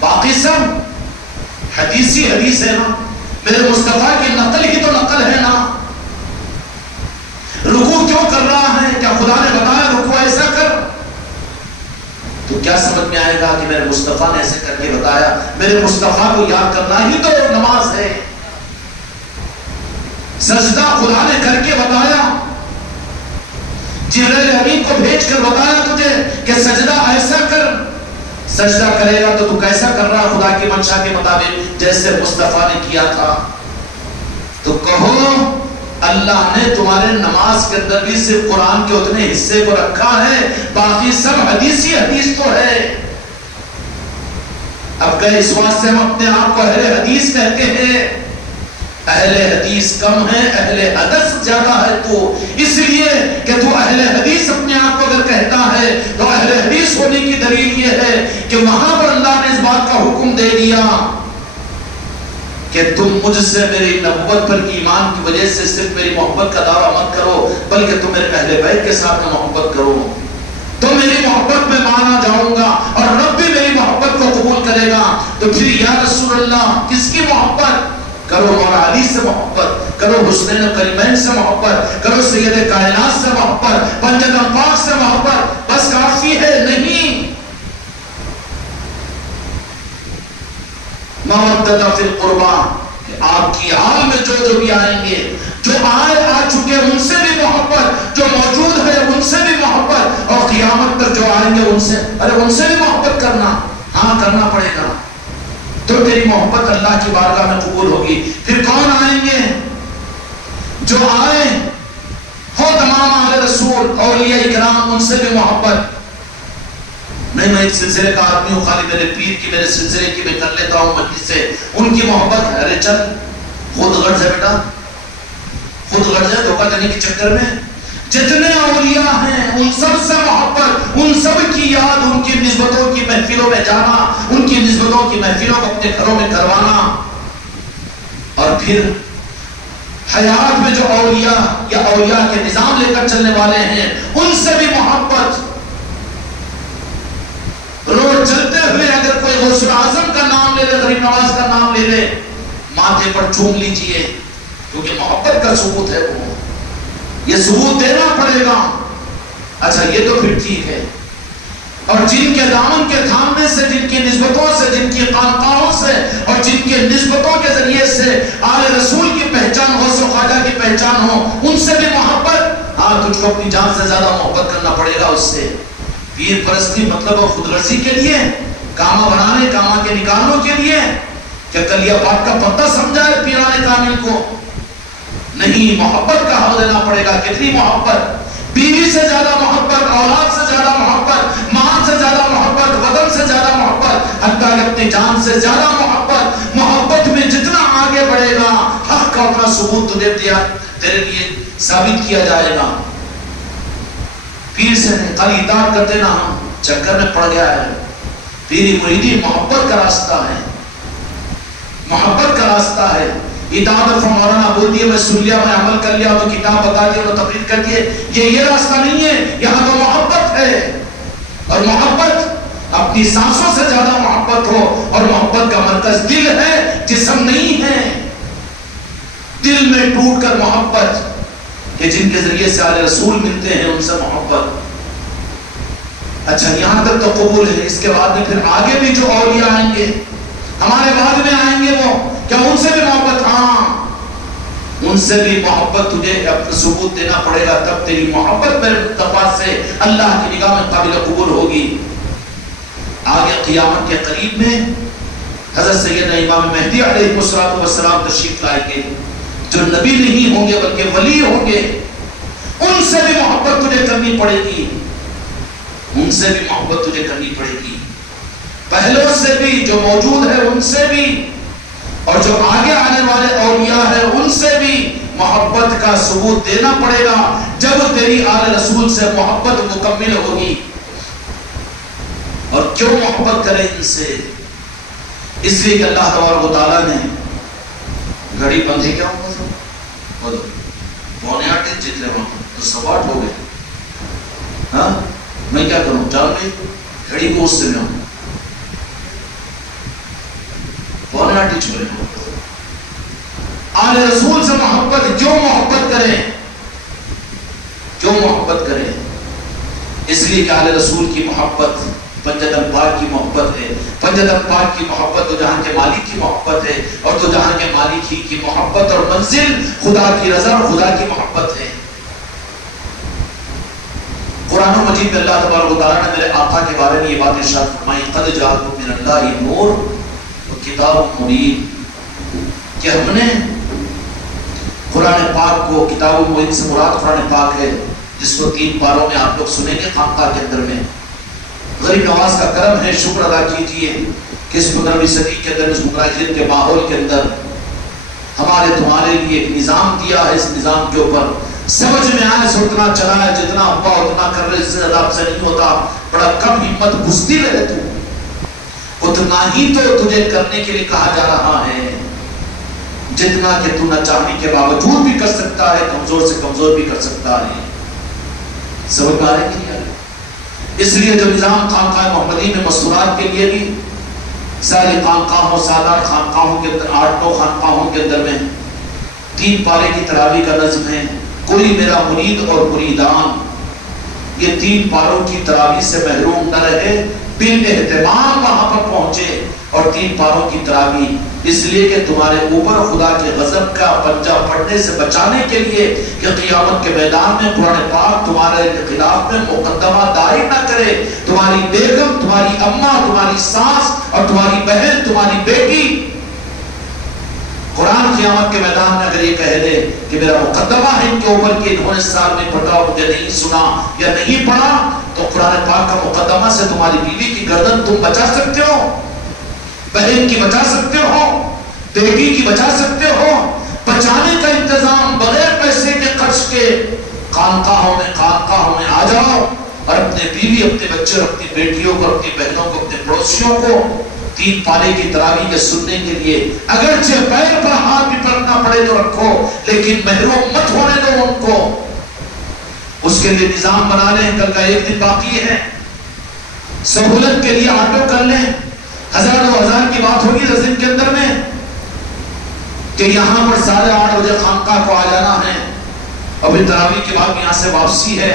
باقی سب حدیثی حدیث ہے نا، میرے مصطفیٰ کی نقل ہی تو نقل ہے نا۔ رکوع کیوں کر رہا ہے؟ کیا خدا نے بتایا رکوع ایسا کر؟ تو کیا سمجھ میں آئے گا کہ میرے مصطفیٰ نے ایسے کر کے بتایا؟ میرے مصطفیٰ کو یاد کرنا ہی تو نماز ہے۔ سجدہ خدا نے کر کے بتایا، جبرائیل امین کو بھیج کر بتایا تجھے کہ سجدہ ایسا کر۔ سجدہ کرے گا تو کیسا کر رہا؟ خدا کی منشا کے مطابق جیسے مصطفیٰ نے کیا تھا۔ تو کہو اللہ نے تمہارے نماز کے اندر بھی صرف قرآن کے اتنے حصے کو رکھا ہے، باقی سب حدیثی حدیث تو ہے۔ اب کہ اس واسطے ہم اپنے آپ کو اہل حدیث کہتے ہیں، اہل حدیث کم ہے، اہل حدیث زیادہ ہے۔ تو اس لیے کہ تو اہل حدیث اپنے آپ کو اگر کہتا ہے تو اہل حدیث ہونے کی دلیل یہ ہے کہ وہاں پر اللہ نے اس بات کا حکم دے دیا کہ تم مجھ سے میری نبوت پر ایمان کی وجہ سے صرف میری محبت کا دعویٰ مت کرو، بلکہ تم میرے اہل بیت کے ساتھ میں محبت کرو، تو میری محبت میں مانا جاؤں گا اور رب بھی میری محبت کو قبول کرے گا۔ تو پھر یا رسول اللہ کس کی محبت کرو؟ مولا علی سے محبت کرو، حسنین کریمین سے محبت کرو، سید کائنات سے محبت، پنجتن پاک سے محبت، بس کافی ہے؟ نہیں۔ مودۃ فی القربہ، کہ آپ کی حال میں جو بھی آئیں گے، جو آ چکے ان سے بھی محبت، جو موجود ہے ان سے بھی محبت، اور قیامت تک جو آئیں گے ان سے، ارے ان سے بھی محبت کرنا، ہاں کرنا پڑے گا۔ تو تیری محبت اللہ کی بارگاہ میں قبول ہوگی۔ پھر کون آئیں گے؟ جو آئے ہو تمام اہل رسول، اولیاء کرام، ان سے بھی محبت نہیں۔ میں ایک سلسلے کا آدمی ہوں، خالی میرے پیر کی، میرے سلسلے کی میں کر لیتا ہوں مجلس سے، ان کی محبت ہے۔ ارے چل خود غرض ہے بیٹا، خود غرض ہے، دھوکہ دینے کے چکر میں۔ جتنے اولیاء ہیں ان سب سے محبت، ان سب کی یاد، ان کی نسبتوں کی محفلوں میں جانا، ان کی نسبتوں کی محفلوں کو اپنے گھروں میں کروانا۔ اور پھر حیات میں جو اولیاء یا اولیاء کے نظام لے کر چلنے والے ہیں ان سے بھی محبت۔ روڈ چلتے ہوئے اگر کوئی غوث اعظم کا نام لے لے، غریب نواز کا نام لے لے، ماتھے پر چوم لیجئے، کیونکہ محبت کا ثبوت ہے وہ، یہ ثبوت دینا پڑے گا۔ اچھا یہ تو پھر ٹھیک ہے۔ اور جن کے دامن کے تھامنے سے، جن کی نسبتوں سے، جن کی خانقاہوں سے اور جن کے نسبتوں کے ذریعے سے آل رسول کی پہچان ہو، سو خواجہ کی پہچان ہو، ان سے بھی محبت۔ ہاں تجھ کو اپنی جان سے زیادہ محبت کرنا پڑے گا اس سے۔ پیر پرستی مطلب خود غرضی کے لیے، کاما بنانے، کاما کے نکالوں کے لیے، کیا کلیا بات کا پتہ سمجھا ہے پیران کامل کو؟ نہیں، محبت کا حق دینا پڑے گا۔ کتنی محبت؟ بیوی سے زیادہ محبت، اولاد سے زیادہ محبت، ماں سے زیادہ محبت، وطن سے زیادہ محبت، حتیٰ کہ اپنی جان سے زیادہ محبت۔ محبت میں جتنا آگے بڑھے گا، حق کا اتنا ثبوت تجھے تیرے لیے ثابت کیا جائے گا۔ پیر سے نہیں، خالی اطاعت کرتے نا، ہم چکر میں پڑ گیا ہے۔ پیری مریدی محبت کا راستہ ہے، محبت کا راستہ ہے۔ اطاعت مولانا بول دیے، میں سن لیا، میں عمل کر لیا، تو کتاب بتا دی اور تقریر کر دیے، یہ راستہ نہیں ہے۔ یہاں تو محبت ہے، اور محبت اپنی سانسوں سے زیادہ محبت ہو، اور محبت کا مرکز دل ہے، جسم نہیں ہے۔ دل میں ٹوٹ کر محبت، کہ جن کے ذریعے سے آل رسول ملتے ہیں ان سے محبت۔ اچھا یہاں تک تو قبول ہے۔ اس کے بعد میں پھر آگے بھی جو اولیاء آئیں گے، ہمارے بعد میں آئیں گے، وہ کیا ان سے بھی محبت؟ ہاں ان سے بھی محبت تجھے اپنا ثبوت دینا پڑے گا، تب تیری محبت میرے مصطفیٰ سے اللہ کی نگاہ میں قابل قبول ہوگی۔ آگے قیامت کے قریب میں حضرت سیدنا امام مہدی علیہ السلام تشریف لائیں گے، جو نبی نہیں ہوں گے بلکہ ولی ہوں گے۔ ان سے بھی محبت تجھے کرنی پڑے گی، ان سے بھی محبت تجھے کرنی پڑے گی، پہلوں سے بھی، جو موجود ہے ان سے بھی، اور جو آگے آنے والے اولیاء ہیں ان سے بھی محبت کا ثبوت دینا پڑے گا۔ جب تیری آل رسول سے محبت مکمل ہوگی۔ اور کیوں محبت کریں ان سے؟ اس لیے کہ اللہ تبارک و تعالیٰ نے گھڑی بندھی کیا ہوگا سب بولو پونے 8 جتنے وہاں تو 8:15 ہو گئے۔ ہاں میں کیا کروں؟ چل گئی گھڑی کو اس سے میں ہوں، پونے 8 چھوڑے۔ آل رسول سے محبت، جو محبت کریں، جو محبت کریں، اس لیے کہ آل رسول کی محبت پنجتن پاک کی محبت ہے۔ پنجتن پاک کی محبت تو جہاں کے مالک کی محبت ہے، اور تو جہاں کے مالک ہی کی محبت اور منزل خدا کی رضا اور خدا کی محبت ہے۔ قرآن مجید میں اللہ تبارک و تعالیٰ نے میرے آقا کے بارے میں یہ بات ارشاد فرمائی، قد جاءکم من اللہ نور و کتاب مبین، کہ ہم نے قرآن پاک کو، کتاب مبین سے مراد قرآن پاک ہے، جس کو 3 پاروں میں آپ لوگ سنیں گے خانقاہ کے اندر میں۔ غریب نواز کا کرم ہے، شکر ادا کیجئے کہ اس 15ویں صدی کے اندر، اس مغرائیت کے ماحول کے اندر ہمارے تمہارے لیے ایک نظام دیا ہے۔ اس نظام کے اوپر سمجھ میں آئے سے اتنا چلا ہے، جتنا ہوا اتنا کر رہے، اس سے زیادہ آپ سے نہیں ہوتا۔ بڑا کم ہمت بزدل ہے تو، اتنا ہی تو تجھے کرنے کے لیے کہا جا رہا ہے جتنا کہ تو نہ چاہنے کے باوجود بھی کر سکتا ہے، کمزور سے کمزور بھی کر سکتا ہے۔ سمجھ میں آ رہے کہ نہیں؟ اس لیے جو نظام خانقاہ محمدی میں مستورات کے لیے بھی سارے خانقاہوں، سادات خانقاہوں کے اندر، 8-9 خانقاہوں کے اندر میں 3 پارے کی تراویح کا نظم ہے۔ کوئی میرا مرید اور مریدان یہ 3 پاروں کی تراویح سے محروم نہ رہے، بالاہتمام وہاں پر پہنچے۔ اور 3 پاروں کی تراویح، اس لیے کہ تمہارے اوپر خدا کے غضب کا پنجہ پڑنے سے بچانے کے لیے کہ قیامت کے میدان میں قرآن پاک تمہارے خلاف میں مقدمہ دائر نہ کرے، تمہاری بیگم، تمہاری اماں، تمہاری ساس اور تمہاری بہن، تمہاری بیٹی، قرآن قیامت کے میدان میں اگر یہ کہہ دے کہ میرا مقدمہ ہے ان کے اوپر کہ انہوں نے سال میں پڑھا اور مجھے نہیں سنا یا نہیں پڑھا، تو قرآن پاک کا مقدمہ سے تمہاری بیوی کی گردن تم بچا سکتے ہو، بہن کی بچا سکتے ہو، بیٹی کی بچا سکتے ہو۔ بچانے کا انتظام بغیر پیسے کے خرچ کے خانقاہوں میں آ جاؤ اور اپنے بیوی، اپنے بچے اور اپنی بیٹیوں کو، اپنی بہنوں کو، اپنے پڑوسیوں کو 3 پارے کی تراویح کے سننے کے لیے اگرچہ پیر پر ہاتھ بھی رکھنا پڑے تو رکھو، لیکن محروم مت ہونے دو ان کو۔ اس کے لیے نظام بنا لیں، کل کا 1 دن باقی ہے، سہولت کے لیے آٹو کر لیں، 1000-2000 کی بات ہوگی 10 دن کے اندر میں کہ یہاں پر 8:30 بجے خانقاہ کو آ جانا ہے، ابھی تراویح کے بعد یہاں سے واپسی ہے،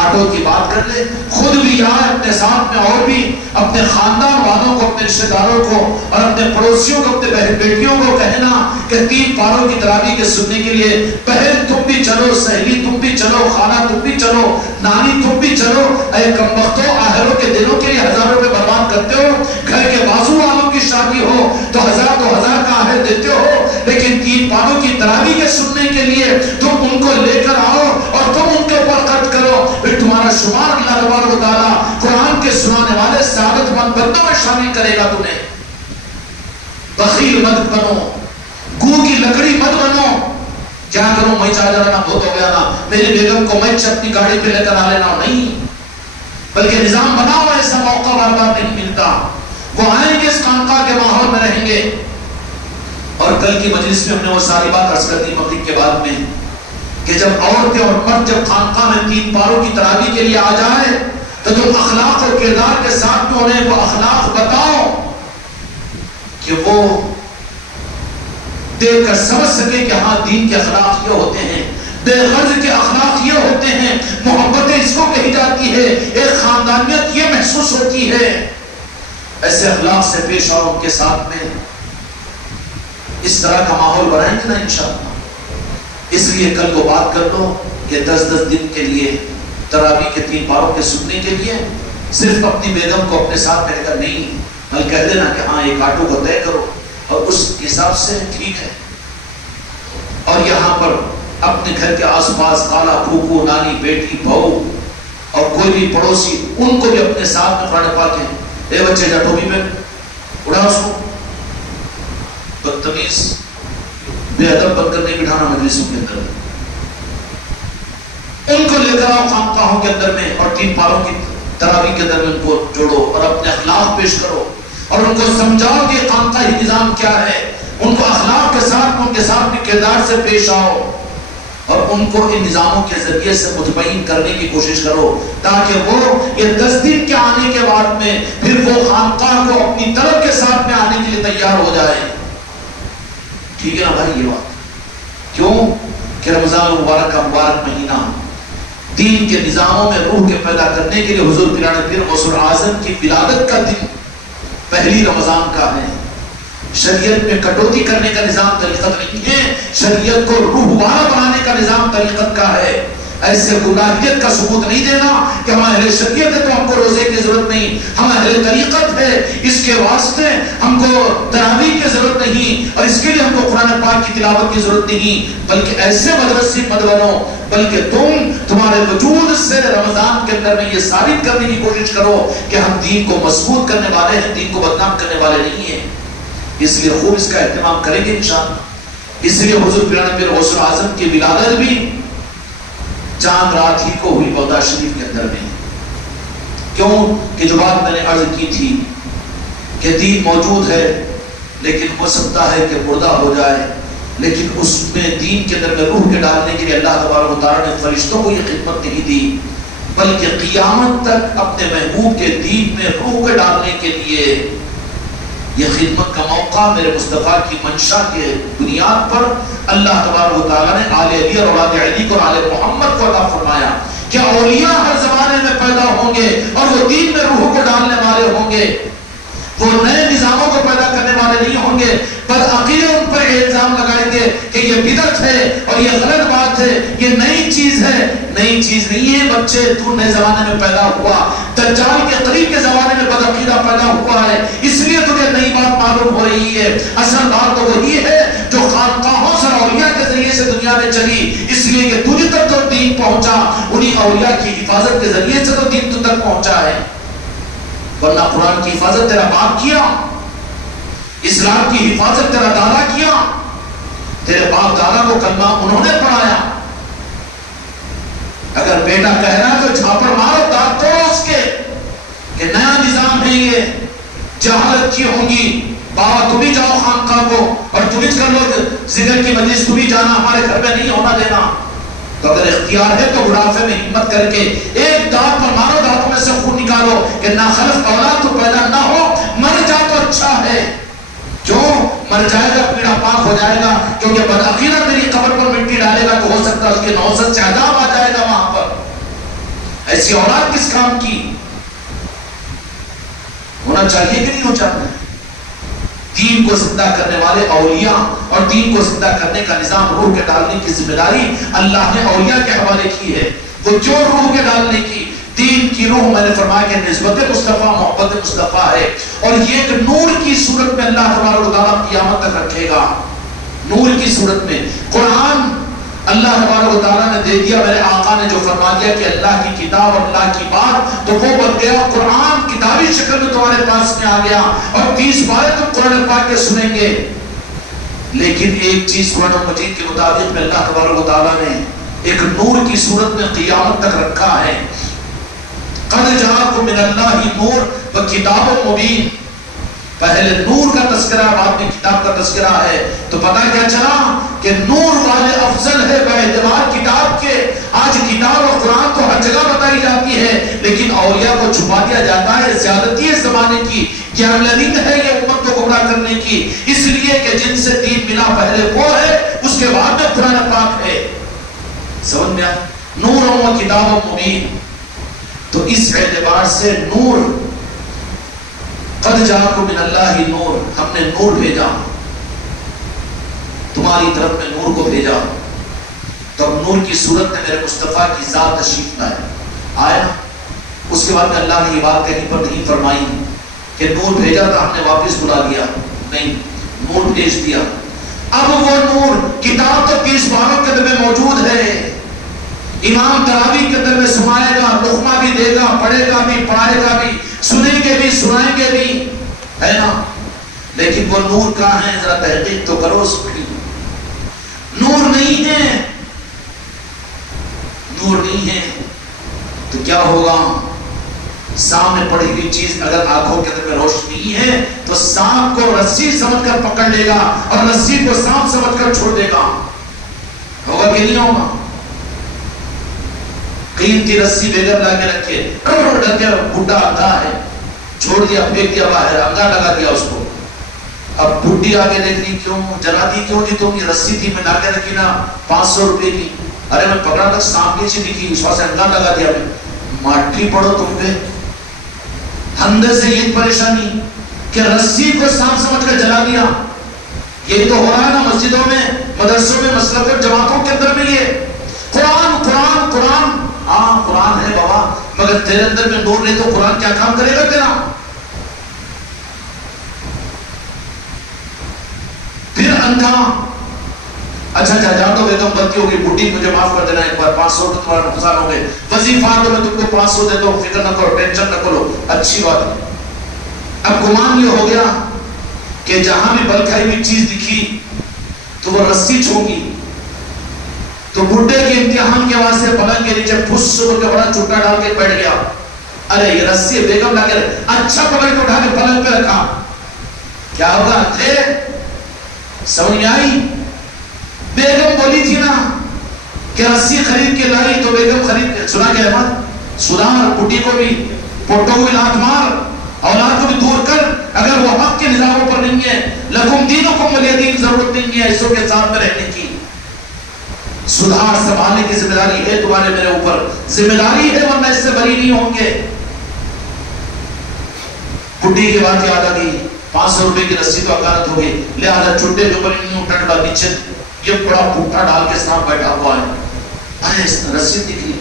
آٹو کی بات کر لے، خود بھی یہاں اپنے ساتھ میں اور بھی اپنے خاندان والوں کو، اپنے رشتہ داروں کو اور اپنے پڑوسیوں کو، اپنے بہن بیٹیوں کو کہنا کہ 3 پاروں کی تراویح کے سننے کے لیے بہن تم بھی چلو، سہیلی تم بھی چلو، خالہ تم بھی چلو، نانی تم بھی چلو۔ اے کمبختو، آخروں کے دنوں کے لیے 1000 روپے برباد کرتے ہو، گھر کے بازو والوں کی شادی ہو تو 1000-2000 کا آخر دیتے ہو، لیکن 3 پاروں کی تراویح کے سننے کے لیے تم ان کو لے کر آؤ اور تم ان کے اوپر خرچ کرو، پھر تمہارا شمار اللہ تبارک و تعالیٰ قرآن کے سنانے والے سعادت مند بندوں میں شامل کرے گا تمہیں۔ بخیل مت بنو، گو کی لکڑی مت بنو، کیا کروں میں چاہ جانا بہت ہو گیا نا، میری بیگم کو میں اپنی گاڑی پہ لے کر آ لینا، نہیں، بلکہ نظام بناؤ، ایسا موقع بار بار نہیں ملتا۔ وہ آئیں گے اس خانقاہ کے ماحول میں رہیں گے۔ اور کل کی مجلس میں ہم نے وہ ساری بات عرض کر دی مغرب کے بعد میں کہ جب عورتیں اور مرد جب خانقاہ میں 3 پاروں کی تراویح کے لیے آ جائے تو تم اخلاق اور کردار کے ساتھ میں انہیں وہ اخلاق بتاؤ کہ وہ دیکھ کر سمجھ سکے کہ ہاں دین کے اخلاق یہ ہوتے ہیں، بے غرض کے اخلاق یہ ہوتے ہیں، محبتیں اس کو کہی جاتی ہے، ایک خاندانیت یہ محسوس ہوتی ہے۔ ایسے اخلاق سے پیش آؤ ان کے ساتھ میں، اس طرح کا ماحول بنائیں گے نا انشاءاللہ۔ اس لیے کل کو بات کر لو کہ 10 دن کے لیے تراویح کے 3 پاروں کے سننے کے لیے صرف اپنی بیگم کو اپنے ساتھ رہ کر نہیں، بل کہہ دینا کہ ہاں ایک آٹو کو طے کرو اور اس حساب سے ٹھیک ہے۔ اور یہاں پر اپنے گھر کے آس پاس خالہ، پھوپھو، نانی، بیٹی، بہو اور کوئی بھی پڑوسی، ان کو بھی اپنے ساتھ میں قرآن پاک ہے، اے بچے جا ٹوپی پہ اڑا اس کو، بدتمیز بے ادب بن کر نہیں بٹھانا مجلسوں کے اندر، ان کو لے کر آؤ خانقاہوں کے اندر میں اور 3 پاروں کی تراویح کے اندر میں ان کو جوڑو اور اپنے اخلاق پیش کرو اور ان کو سمجھاؤ کہ خانقاہی نظام کیا ہے، ان کو اخلاق کے ساتھ، ان کے ساتھ بھی کردار سے پیش آؤ اور ان کو ان نظاموں کے ذریعے سے مطمئن کرنے کی کوشش کرو تاکہ وہ یہ 10 دن کے آنے کے بعد میں پھر وہ خانقاہ کو اپنی طرف کے ساتھ میں آنے کے لیے تیار ہو جائے۔ ٹھیک ہے نا بھائی؟ یہ بات کیوں کہ رمضان المبارک کا مبارک مہینہ دین کے نظاموں میں روح کے پیدا کرنے کے لیے حضور پیران پیر غوث اعظم کی ولادت کا دن پہلی رمضان کا ہے۔ شریعت میں کٹوتی کرنے کا نظام طریقت نہیں ہے، شریعت کو روح والا بنانے کا نظام طریقت کا ہے۔ ایسے گناہیت کا ثبوت نہیں دینا کہ ہم اہل شریعت ہے تو ہم کو روزے کی ضرورت نہیں، ہم اہل طریقت ہے اس کے واسطے ہم کو تراویح کی ضرورت نہیں اور اس کے لیے ہم کو قرآن پاک کی تلاوت کی ضرورت نہیں، بلکہ ایسے مدرسی مت بنو، بلکہ تمہارے وجود سے رمضان کے اندر میں یہ ثابت کرنے کی کوشش کرو کہ ہم دین کو مضبوط کرنے والے ہیں، دین کو بدنام کرنے والے نہیں ہیں۔ اس لیے خوب اس کا اہتمام کریں گے انشاءاللہ۔ اس لیے حضور پیران پیر غوث اعظم کی ولادت بھی چاند رات ہی کو ہوئی بغداد شریف کے اندر میں، کیوں کہ جو بات میں نے عرض کی تھی کہ دین موجود ہے لیکن ہو سکتا ہے کہ مردہ ہو جائے، لیکن اس میں دین کے اندر میں روح کے ڈالنے کے لیے اللہ تبارک و تعالیٰ نے فرشتوں کو یہ خدمت نہیں دی، بلکہ قیامت تک اپنے محبوب کے دین میں روح کے ڈالنے کے لیے یہ خدمت کا موقع میرے مصطفیٰ کی منشا کے بنیاد پر اللہ تبارک و تعالیٰ نے آل علی اور اولاد علی کو، آل محمد کو عطا فرمایا کہ اولیاء ہر زمانے میں پیدا ہوں گے اور وہ دین میں روح کو ڈالنے والے ہوں گے، وہ نئے نظاموں کو پیدا یہ الزام لگائیں گے کہ یہ بدعت ہے اور یہ غلط بات ہے، یہ نئی چیز ہے. نئی چیز نہیں ہے بچے، تو نئے زمانے میں پیدا ہوا، دجال کے قریب کے زمانے میں بدعقیدہ پیدا ہوا ہے، اس لیے تجھے نئی بات معلوم ہو رہی ہے. اصل بات تو وہی ہے جو خانقاہوں سے اولیاء کے ذریعے سے دنیا میں چلی، اس لیے کہ تجھے تک تو دین پہنچا انہی اولیاء کی حفاظت کے ذریعے سے تو دین تجھ تک پہنچا ہے. ورنہ قرآن کی حفاظت تیرا باپ کیا، اسلام کی حفاظت تیرا دادا کیا، تیرے باپ دادا کو کلمہ انہوں نے پڑھایا. اگر بیٹا کہہ رہا ہے تو جھاپڑ مارو، دانت توڑو اس کے کہ نیا نظام ہے یہ، جہالت کی ہوگی. بابا تم بھی جاؤ خانقاہ کو اور تم ہی کر لو ذکر کی مجلس، تم ہی جانا، ہمارے گھر میں نہیں ہونا دینا. تو اگر اختیار ہے تو بڑھاپے میں ہمت کر کے ایک دانت پر مارو، دانتوں میں سے خون نکالو کہ ناخلف اولاد تو پیدا نہ ہو، مر جا تو اچھا ہے. جو مر جائے گا پیڑا پاک ہو جائے گا، کیونکہ بدعقیدہ تیری قبر پر مٹی ڈالے گا تو ہو سکتا ہے اس کے نوزت سے عذاب آ جائے گا وہاں پر. ایسی اولاد کس کام کی؟ ہونا چاہیے کہ نہیں ہو چاہتا؟ دین کو زندہ کرنے والے اولیاء اور دین کو زندہ کرنے کا نظام روح کے ڈالنے کی ذمہ داری اللہ نے اولیاء کے حوالے کی ہے. وہ جو روح کے ڈالنے کی، دین کی روح میں نے فرمایا کہ نسبت مصطفیٰ محبت مصطفیٰ ہے، اور یہ ایک نور کی صورت میں اللہ تبارک و تعالیٰ قیامت تک رکھے گا. نور کی صورت میں قرآن اللہ تبارک و تعالیٰ نے دے دیا. میرے آقا نے جو فرما دیا کہ اللہ کی کتاب اور اللہ کی بات، تو وہ بن گیا. قرآن کتابی شکل میں تمہارے پاس میں آ گیا اور 30 باریں تم قرآن پاک کے سنیں گے. لیکن ایک چیز قرآن مجید کے مطابق میں اللہ تبارک و تعالیٰ نے ایک نور کی صورت میں قیامت تک رکھا ہے. قد جاءکم من اللہ نور و کتاب مبین. پہلے نور کا تذکرہ، بعد میں کتاب کا تذکرہ ہے. تو پتہ کیا چلا کہ نور والے افضل ہے بہ اعتبار کتاب کے. آج کتاب اور قرآن تو ہر جگہ بتائی جاتی ہے، لیکن اولیاء کو چھپا دیا جاتا ہے. زیادتی ہے زمانے کی، گیارہویں ہے یہ امت کو گمراہ کرنے کی، اس لیے کہ جن سے دین ملا پہلے وہ ہے، اس کے بعد میں قرآن پاک ہے. سمجھ میں آیا؟ نور و کتاب مبین. تو اس اعتبار سے نور، قد جاءکم من اللہ نور، ہم نے نور بھیجا تمہاری طرف میں، نور کو بھیجا. تو اب نور کی صورت میں میرے مصطفیٰ کی ذات تشریف لائے آیا. اس کے بعد میں اللہ نے یہ بات کہیں پر نہیں فرمائی کہ نور بھیجا تھا ہم نے واپس بلا لیا، نہیں، نور بھیج دیا. اب وہ نور، کتاب تو 30 باروں کے اندر میں موجود ہے. امام تراویح کے اندر میں سنائے گا، لقمہ بھی دے گا، پڑھے گا بھی، پڑھائے گا بھی، سنیں گے بھی، سنائیں گے بھی، ہے نا. لیکن وہ نور کہاں ہے؟ ذرا تحقیق تو کرو اس کی. نور نہیں ہے، نور نہیں ہے تو کیا ہوگا؟ سامنے پڑی ہوئی چیز اگر آنکھوں کے اندر میں روشنی ہے تو سانپ کو رسی سمجھ کر پکڑ لے گا اور رسی کو سانپ سمجھ کر چھوڑ دے گا. ہوگا کہ نہیں ہوگا؟ قیمتی رسی بیگم لا کے رکھے، ڈر کے بڈھا اندھا ہے، چھوڑ دیا، پھینک دیا باہر، انگا لگا دیا اس کو. اب بڈھی آگے دیکھنی کیوں، جلا دی کیوں؟ جی تم یہ رسی تھی میں لا کے رکھی نا 500 روپے کی، ارے میں پکڑا تک سانپ نیچے دکھی، اس واسطے انگا لگا دیا. میں ماٹھی پڑو تم پہ. اندر سے یہ پریشانی کہ رسی کو سانپ سمجھ کر جلا دیا. یہ تو ہو رہا ہے نا مسجدوں میں، مدرسوں میں، مسلک اور جماعتوں کے اندر میں. یہ قرآن قرآن قرآن، ہاں قرآن ہے بابا، مگر تیرے اندر میں نور نہیں تو قرآن کیا کام کرے گا تیرا؟ پھر اندھا، اچھا جا تو بیگم غلطی ہوگی، بڈھی مجھے معاف کر دینا، ایک بار 500 روپے تمہارا نقصان ہو گئے، وظیفہ تو میں تم کو 500 دیتا ہوں، فکر نہ کرو، ٹینشن نہ کرو، اچھی بات ہے. اب گمان یہ ہو گیا کہ جہاں بھی بلکھائی ہوئی چیز دکھی تو وہ رسی چھوڑی. تو بڈھے کے امتحان کے واسطے پلنگ کے نیچے پھس کے بڑا چوٹا ڈال کے بیٹھ گیا. ارے یہ رسی بیگم لا کے اچھا پکڑ کے اٹھا کے پلنگ پہ رکھا. کیا ہوگا؟ تھے سمجھ میں آئی؟ بیگم بولی تھی نا کہ رسی خرید کے لائی، تو بیگم خرید کے سنا کہ احمد سدھار بڈھی کو بھی پوٹوں کو لات مار، اولاد کو بھی دور کر. اگر وہ حق کے نظاموں پر نہیں ہے، لکم دینکم ولی دین، ضرورت نہیں ہے ایسوں کے ساتھ میں رہنے کی. سدھار سنبھالنے کی ذمہ داری ہے تمہارے میرے اوپر، ذمہ داری ہے، ورنہ اس سے بری نہیں ہوں گے. بڈھی کی بات یاد آ گئی، 500 روپے کی رسی تو اکارت ہو گئی، لہذا چٹے کے اوپر یوں ٹکڑا نیچے یہ بڑا پٹھا ڈال کے سانپ بیٹھا ہوا ہے. ارے رسی دکھ رہی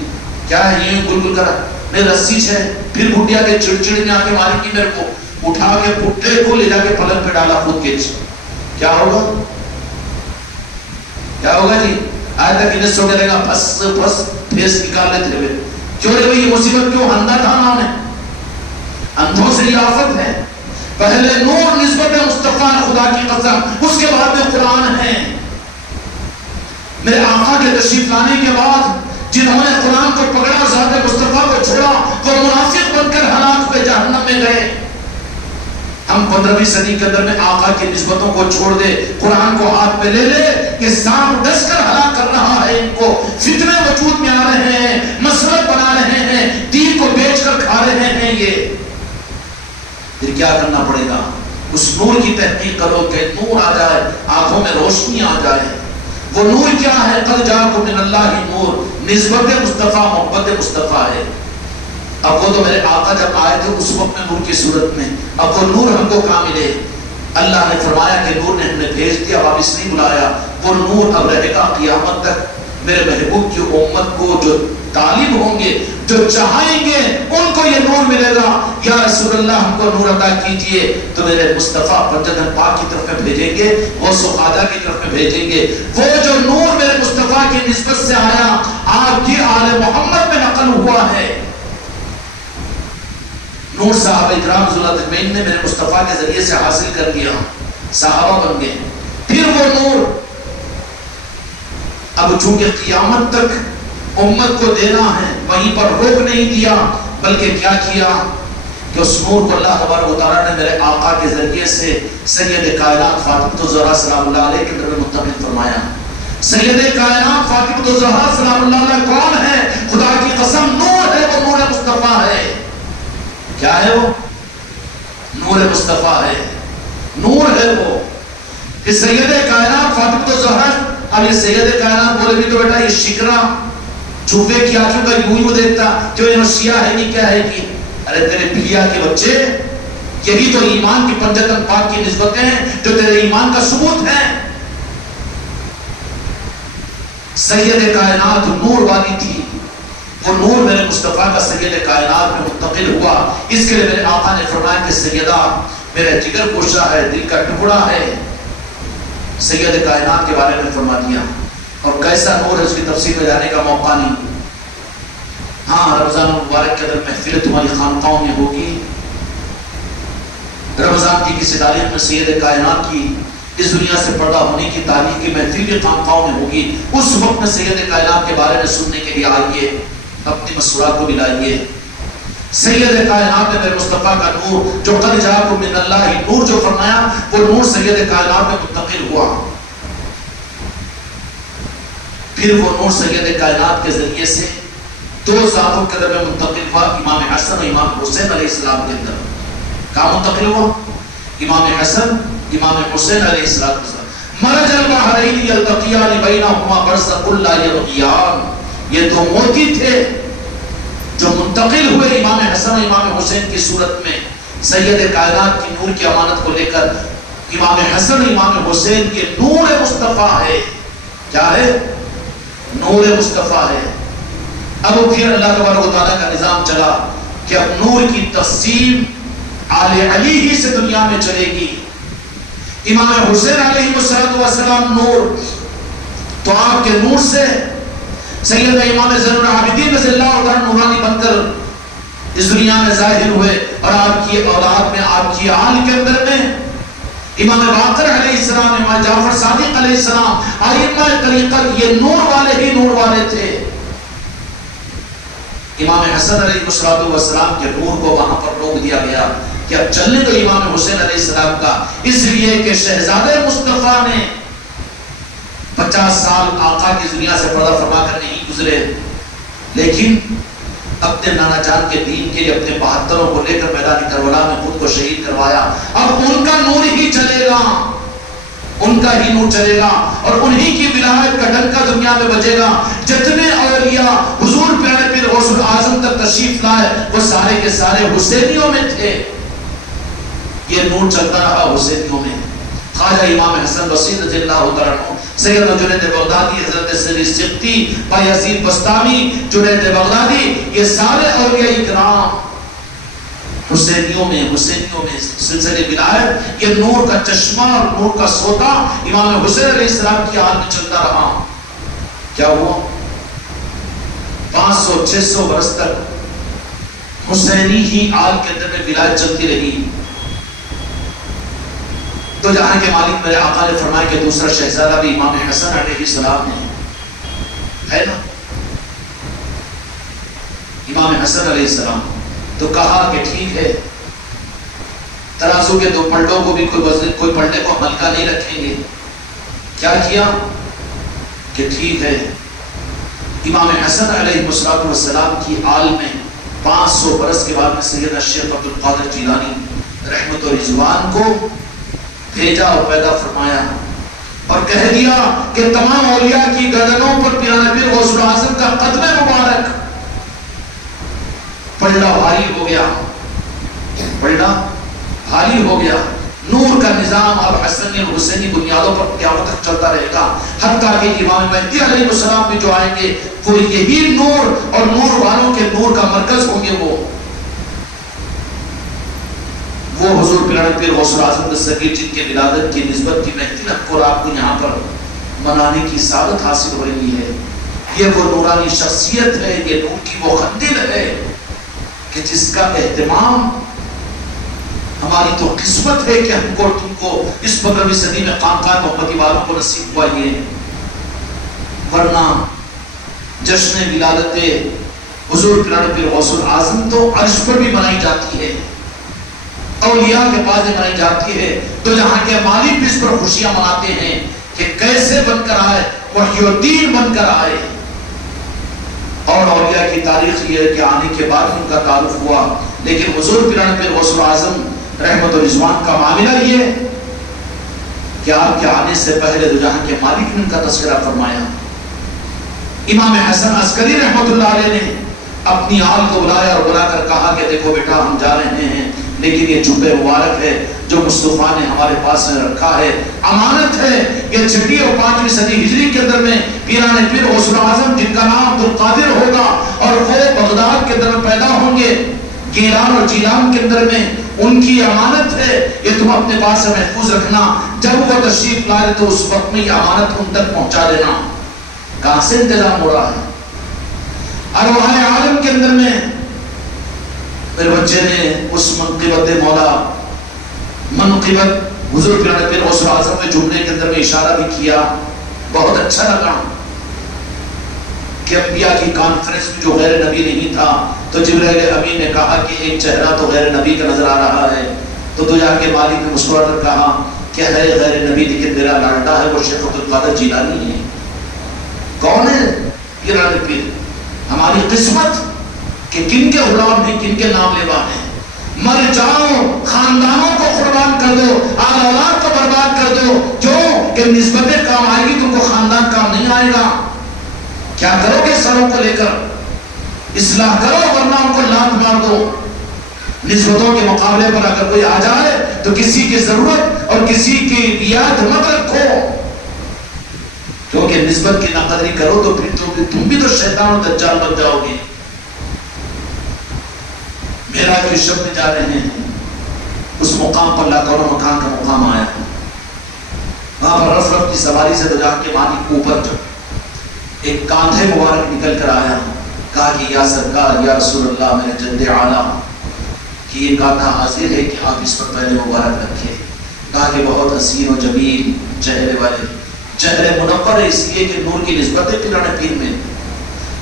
کیا ہے، یہ گل گل کرا میں رسی ہے. پھر بھٹیا کے چڑچڑی میں آ کے ماری کی میرے کو، اٹھا کے پٹھے کو لے جا کے پلنگ پہ ڈالا خود کے. کیا ہوگا کیا ہوگا جی؟ آج تک انہیں سوٹے رہے گا پھس پھس پھیس نکال لیتے ہوئے. کیوں رہے بھئی یہ مصیبت کیوں؟ اندھا تھا انہوں نے، اندھوں سے یہ آفت ہے. پہلے نور نسبت مصطفیٰ خدا کی قسم، اس کے بعد میں قرآن ہے. میرے آقا کے تشریف لانے کے بعد جنہوں نے قرآن کو پکڑا ذات مصطفیٰ کو چھوڑا وہ منافق بن کر ہلاک ہوئے، جہنم میں گئے. ہم 15ویں صدی کے اندر میں آقا کی نسبتوں کو چھوڑ دے، قرآن کو ہاتھ میں لے لے کہ سانپ ڈس کر ہلاک کر رہا ہے. ان کو فتنے وجود میں آ رہے ہیں، مسلط بنا رہے ہیں، دین کو بیچ کر کھا رہے ہیں. یہ پھر کیا کرنا پڑے گا؟ اس نور کی تحقیق کرو کہ نور آ جائے، آنکھوں میں روشنی آ جائے. وہ نور کیا ہے؟ قد جاءکم من اللہ نور، نسبت مصطفیٰ، محبت مصطفیٰ ہے. اب وہ تو میرے آقا جب آئے تھے اس وقت میں نور کی صورت میں، اب وہ نور ہم کو کہاں ملے؟ اللہ نے فرمایا کہ نور نے ہمیں بھیج دیا، واپس نہیں بلایا. وہ نور اب رہے گا قیامت تک. میرے محبوب کی امت کو جو طالب ہوں گے، جو چاہیں گے، ان کو یہ نور ملے گا. یا رسول اللہ ہم کو نور عطا کیجئے، تو میرے مصطفیٰ پنجتن پاک کی طرف میں بھیجیں گے، غوث و خواجہ کی طرف میں بھیجیں گے. وہ جو نور میرے مصطفیٰ کی نسبت سے آیا، آپ کی آل محمد میں نقل ہوا ہے. نور صحابہ اکرام رضی اللہ عنہم نے میرے مصطفیٰ کے ذریعے سے حاصل کر لیا، صحابہ بن گئے. پھر وہ نور اب چونکہ قیامت تک امت کو دینا ہے، وہیں پر روک نہیں دیا، بلکہ کیا کیا کہ اس نور کو اللہ تبارک و تعالیٰ نے میرے آقا کے ذریعے سے سید کائنات فاطمہ الزہرا سلام اللہ علیہ کے در میں منتقل فرمایا. سید کائنات فاطمہ الزہرا سلام اللہ علیہ کون ہے؟ خدا کی قسم نور ہے، وہ نور مصطفیٰ ہے. کیا ہے وہ؟ نور مصطفیٰ ہے، نور ہے وہ. کہ سید کائنات فاطمہ الزہرا، اب یہ سید کائنات بولے بھی تو بیٹا یہ شکرہ چھوپے کی آنکھوں کا یوں دیکھتا جو انہوں سیاہ ہے نہیں کیا ہے کی. ارے تیرے بلیا کے بچے، یہی تو ایمان کی پنجتن پاک کی نسبتیں ہیں جو تیرے ایمان کا ثبوت ہے. سید کائنات نور والی تھی، وہ نور میرے مصطفیٰ کا سید کائنات میں منتقل ہوا. اس کے لئے میرے آقا نے فرمایا کہ سیدہ میرا جگر گوشہ ہے، دل کا ٹکڑا ہے. سید کائنات کے بارے میں فرما دیا. اور کیسا نور ہے اس کی تفصیل میں جانے کا موقع نہیں. ہاں رمضان مبارک کے اندر محفل تمہاری خانقاہوں میں ہوگی. رمضان کی کسی تاریخ میں سید کائنات کی اس دنیا سے پردہ ہونے کی تاریخ کی محفل بھی خانقاہوں میں ہوگی. اس وقت میں سید کائنات کے بارے میں سننے کے لیے آئیے، اپنی مسورات کو بھی لائیے. سید کائنات نے میرے مصطفیٰ کا نور جو قد جاءکم من اللہ نور جو فرمایا، وہ نور سید کائنات میں منتقل ہوا. پھر وہ نور سید کائنات کے ذریعے سے دو ذاتوں کے اندر میں منتقل ہوا، امام حسن و امام حسین علیہ السلام کے اندر. کہاں منتقل ہوا؟ امام حسن امام حسین علیہ السلام. مرج البحرین یلتقیان بینہما برزخ لا یبغیان. یہ دو موتی تھے جو منتقل ہوئے امام حسن و امام حسین کی صورت میں. سید کائنات کی نور کی امانت کو لے کر امام حسن و امام حسین کے نور مصطفیٰ ہے. کیا ہے؟ نور مصطفیٰ ہے. اب پھر اللہ تبارک و تعالیٰ کا نظام چلا کہ اب نور کی تقسیم آل علی ہی سے دنیا میں چلے گی. امام حسین علیہ السلام نور، تو آپ کے نور سے سید امام زین العابدین رضی اللہ عنہ نورانی بن کر اس دنیا میں ظاہر ہوئے. اور آپ کی اولاد میں، آپ کی آل کے اندر میں امام باقر علیہ السلام، امام جعفر صادق علیہ السلام، ائمہ طریقت، یہ نور والے ہی نور والے تھے. امام حسن علیہ السلام کے نور کو وہاں پر روک دیا گیا کہ اب چلنے تو امام حسین علیہ السلام کا، اس لیے کہ شہزادے مصطفیٰ نے 50 سال آقا کی دنیا سے پردہ فرما کر نہیں گزرے، لیکن اپنے نانا جان کے دین کے لیے اپنے 72 کو لے کر میدان کربلا میں خود کو شہید کروایا. اب ان کا نور ہی چلے گا، ان کا ہی نور چلے گا، اور انہی کی ولایت کا ڈنکا دنیا میں بجے گا. جتنے اولیاء حضور پیارے پیر غوث الاعظم تک تشریف لائے وہ سارے کے سارے حسینیوں میں تھے. یہ نور چلتا رہا حسینیوں میں. خواجہ امام حسن بصری رضی اللہ تعالیٰ عنہ، سیدنا جنید بغدادی، حضرت سری سقطی، بایزید بستامی، جنید بغدادی، یہ سارے اولیاء کرام حسینیوں میں سلسلے ولایت، یہ نور کا چشمہ اور نور کا سوتا امام حسین علیہ السلام کی آل میں چلتا رہا. کیا ہوا؟ 500-600 برس تک حسینی ہی آل کے اندر میں ولایت چلتی رہی. تو جہاں کے مالک میرے آقا نے فرمایا کہ دوسرا شہزادہ بھی امام حسن علیہ السلام ہے نا، امام حسن علیہ السلام. تو کہا کہ ٹھیک ہے، ترازو کے 2 پلٹوں کو بھی کوئی پلٹے کو ہلکا نہیں رکھیں گے. کیا کیا کہ ٹھیک ہے، امام حسن علیہ السلام کی آل میں 500 برس کے بعد میں سیدنا شیخ عبد القادر جیلانی رحمت و رضوان کو بھیجا اور پیدا فرمایا اور کہہ دیا کہ تمام اولیاء کی گردنوں پر پیران پیر غوث الاعظم کا قدم مبارک. پلڑا بھاری ہو گیا، پلڑا بھاری ہو گیا. نور کا نظام اب حسنی اور حسینی بنیادوں پر قیامت تک چلتا رہے گا، حتیٰ کہ امام مہدی علیہ السلام بھی جو آئیں گے وہ یہی نور اور نور والوں کے نور کا مرکز ہوں گے. وہ حضور پیران پیر غوث الاعظم دستگیر جن کے ولادت کی نسبت کی مہدی حق اور آپ کو یہاں پر منانے کی سعادت حاصل ہو رہی ہے. یہ وہ نورانی شخصیت ہے، یہ نور کی وہ قندیل ہے کہ جس کا اہتمام ہماری تو قسمت ہے کہ ہم کو تم کو اس 15ویں صدی میں خانقاہ محمدی والوں کو نصیب ہوا. یہ ورنہ جشن ولادت حضور پیران پیر غوث الاعظم تو عرش پر بھی منائی جاتی ہے، اولیاء کے پاس منائی جاتی ہے. تو جہاں کے مالک بھی اس پر خوشیاں مناتے ہیں کہ کیسے بن کر آئے، وحی الدین بن کر آئے. اور اولیاء کی تاریخ یہ ہے کہ آنے کے بعد ان کا تعارف ہوا، لیکن حضور پیران پیر غوث الاعظم رحمت و رضوان کا معاملہ یہ کہ آپ کے آنے سے پہلے تو جہاں کے مالک نے ان کا تذکرہ فرمایا. امام حسن عسکری رحمت اللہ علیہ نے اپنی آل کو بلایا اور بلا کر کہا کہ دیکھو بیٹا، ہم جا رہے ہیں، لیکن یہ جبہ مبارک ہے جو مصطفیٰ نے ہمارے پاس میں رکھا ہے، امانت ہے. یہ 6ویں اور 5ویں صدی ہجری کے اندر میں پیران پیر غوث الاعظم جن کا نام عبد القادر ہوگا اور وہ بغداد کے اندر پیدا ہوں گے، گیلان اور جیلان کے اندر میں، ان کی امانت ہے، یہ تم اپنے پاس سے محفوظ رکھنا. جب وہ تشریف لائے تو اس وقت میں یہ امانت ان تک پہنچا دینا. کہاں سے انتظام ہو رہا ہے؟ ارواح عالم کے اندر میں میرے بچے نے اس منقبت مولا، منقبت حضور پیران پیر غوث الاعظم میں جملے کے اندر میں اشارہ بھی کیا. بہت اچھا لگا کہ انبیاء کی کانفرنس میں جو غیر نبی نہیں تھا تو جبرائیل امین نے کہا کہ ایک چہرہ تو غیر نبی کا نظر آ رہا ہے. تو جا کے مالک نے مسکرا کر کہا کہ ہے غیر نبی لیکن میرا لاڈلا ہے، وہ شیخ عبد القادر جیلانی ہے. کون ہے؟ پیران پیر. ہماری قسمت کہ کن کے غلام ہیں، کن کے نام لیوا ہیں. مر جاؤ، خاندانوں کو قربان کر دو، آل اولاد کو برباد کر دو. کیوں کہ نسبتیں کام آئے گی، تم کو خاندان کام نہیں آئے گا. کیا کرو گے سروں کو لے کر؟ اصلاح کرو ورنہ ان کو لات مار دو. نسبتوں کے مقابلے پر اگر کوئی آ جائے تو کسی کی ضرورت اور کسی کی رعایت مت رکھو، کیونکہ نسبت کی ناقدری کرو تو پھر تم بھی تو شیطان اور دجال بن جاؤ گے. معراج کے شب میں جا رہے ہیں، اس مقام پر لا قول مکان کا مقام آیا. وہاں پر رف رف کی سواری سے تو جا کے مالک اوپر ایک کاندھے مبارک نکل کر آیا. کہا کہ یا سرکار، یا رسول اللہ، میرے جد اعلیٰ، کہ یہ کاندھا حاضر ہے کہ آپ اس پر پہلے مبارک رکھیں. کہا کہ بہت حسین و جمیل چہرے والے، چہرے منور ہے اس لیے کہ نور کی نسبت ہے پیران پیر میں.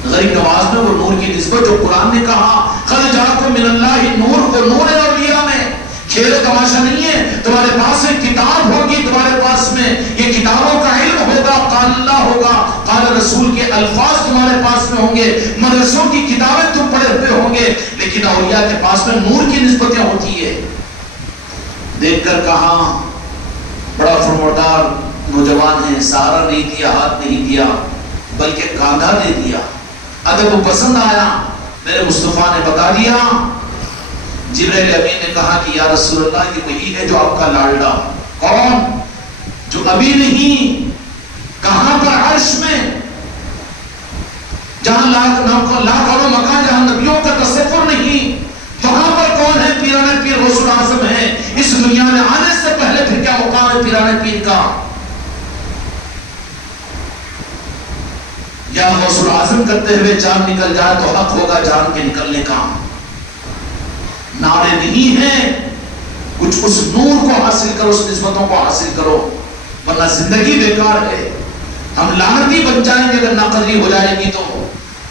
غریب نواز میں وہ نور کی نسبت جو قرآن نے کہا قد جاءکم من اللہ نور، وہ نور ہے اولیاء میں. کھیل و تماشا نہیں ہے. تمہارے پاس ایک کتاب ہوگی، تمہارے پاس میں یہ کتابوں کا علم ہوگا، قال اللہ ہوگا، قال رسول کے الفاظ تمہارے پاس میں ہوں گے، مدرسوں کی کتابیں تم پڑھے ہوئے ہوں گے، لیکن اولیاء کے پاس میں نور کی نسبتیں ہوتی ہے. دیکھ کر کہا بڑا فرماردار نوجوان ہے، سہارا نہیں دیا، ہاتھ نہیں دیا، بلکہ کاندھا دے دیا. ادب کو پسند آیا. میرے مصطفیٰ نے بتا دیا جبرائیل امین نے کہا کہ یا رسول اللہ یہ وہی ہے جو آپ کا لاڈلا. کون؟ جو ابھی نہیں. کہاں پر؟ عرش میں، جہاں لاکھ کروڑ مکان، جہاں نبیوں کا تصور نہیں، وہاں پر کون ہے؟ پیرانے پیر غوث الاعظم ہے. اس دنیا میں آنے سے پہلے پھر کیا مقام ہے پیرانے پیر کا؟ یا غوث الاعظم کرتے ہوئے جان نکل جائے تو حق ہوگا جان کے نکلنے کا. نعرے نہیں ہیں، کچھ اس نور کو حاصل کرو، اس نسبتوں کو حاصل کرو، ورنہ زندگی بیکار ہے. ہم لعنتی بن جائیں گے اگر ناقدری ہو جائے گی تو.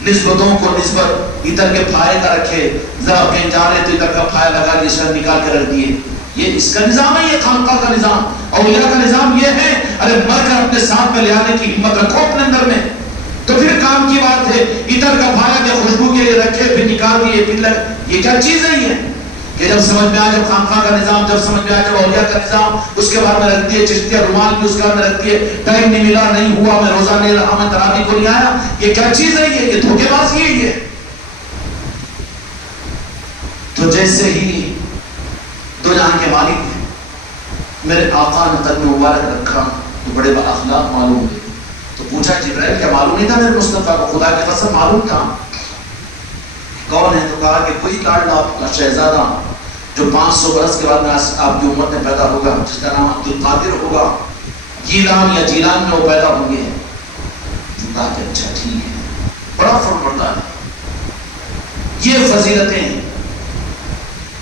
نسبتوں کو نسبت ادھر کے پھائے کا رکھے، ذرا کہیں جا رہے تو ادھر کا پھایا لگا دیے، شر نکال کے رکھ دیے. یہ اس کا نظام ہے، یہ خانقاہ کا نظام. اولیاء کا نظام یہ ہے ارے مر کر اپنے ساتھ میں لے آنے کی ہمت رکھو اپنے اندر میں، تو پھر کام کی بات ہے. ادھر کا پھایا کے خوشبو کے لیے رکھے پھر نکال دیے پھر لگ، یہ کیا چیز ہے؟ یہ کہ جب سمجھ میں آیا، جب خانقاہ کا نظام جب سمجھ میں آیا، جب اولیاء کا نظام اس کے بعد میں رکھ دیے، چشتیہ رومال بھی اس کے بعد میں رکھ دیے، ٹائم نہیں ملا، نہیں ہوا، میں روزہ نہیں رہا، میں تراویح کو نہیں آیا. یہ کیا چیز ہے؟ یہ دھوکے بازی ہے. یہ تو جیسے ہی دو جہاں کے مالک میرے آقا نے قدم مبارک رکھا تو بڑے با اخلاق معلوم ہوئے. تو پوچھا جبرائیل کیا معلوم نہیں تھا میرے مصطفیٰ کو؟ خدا کی قسم معلوم تھا. کون ہے؟ تو کہا کہ کوئی لاڈلا آپ کا شہزادہ جو 500 برس کے بعد میں آپ کی امت میں پیدا ہوگا، جس کا نام عبد القادر ہوگا، گیلان یا جیلان میں وہ پیدا ہوں گے. تو کہا کہ اچھا ٹھیک ہے، بڑا فرماندار ہے. یہ فضیلتیں ہیں.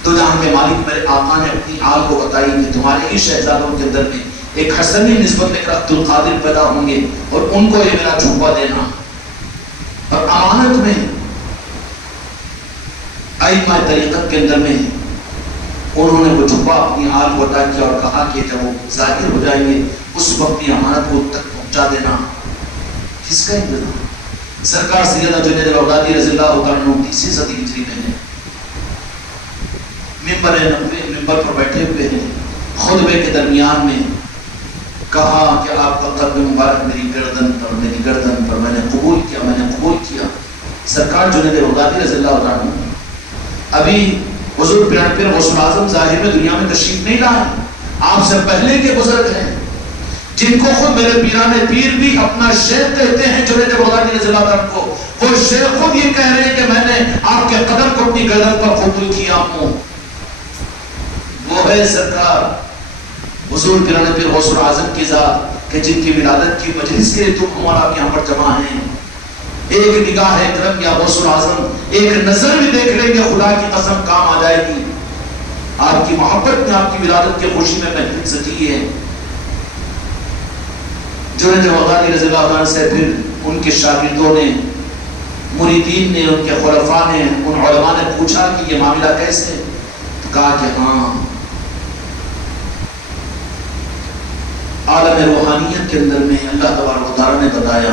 تو جہاں کے مالک میرے آقا نے اپنی آل کو بتائی کہ تمہارے ہی شہزادوں کے اندر میں ایک حسنی نسبت لے کر عبد القادر پیدا ہوں گے اور ان کو یہ میرا جھوپا دینا. اور امانت میں ائمہ طریقت کے اندر میں انہوں نے وہ جھپا اپنی آل کو عطا کیا اور کہا کہ جب وہ ظاہر ہو جائیں گے اس وقت کی امانت کو تک پہنچا دینا. کس کا انتظام؟ سرکار سیدنا جنید بغدادی رضی اللہ تعالیٰ عنہ 30 صدی ہجری میں ہیں، ممبر پر بیٹھے ہوئے ہیں، خطبے کے درمیان میں کہا کہ آپ کا قدم مبارک میری گردن پر میں نے قبول کیا. سرکار جنید بغدادی رضی اللہ تعالیٰ عنہ ابھی حضور پیرانے پیر غوث الاعظم ظاہر میں دنیا میں تشریف نہیں لائے، آپ سے پہلے کے بزرگ ہیں جن کو خود میرے پیرانے پیر بھی اپنا شیخ کہتے ہیں. جنید بغدادی رضی اللہ عنہ کو وہ شیخ خود یہ کہہ رہے ہیں کہ میں نے آپ کے قدم کو اپنی گردن پر قبول کیا ہوں. وہ ہے سرکار حضور پیرانے پیر غوث الاعظم کی ذات کہ جن کی ولادت کی مجلس کے لیے تم ہمارا آپ یہاں پر جمع ہیں. ایک نگاہ کرم یا غوث الاعظم ایک نظر بھی دیکھ لیں گے، خدا کی قسم کام آ جائے گی. آپ کی محبت میں، آپ کی ولادت کے خوشی میں محفل سجی ہے. جنید بغدادی رضی اللہ عنہ سے پھر ان کے شاگردوں نے، مریدین نے، ان کے خلفاء نے، ان علماء نے پوچھا کہ یہ معاملہ کیسے؟ تو کہا کہ ہاں عالم روحانیت کے اندر میں اللہ تبارک و تعالیٰ نے بتایا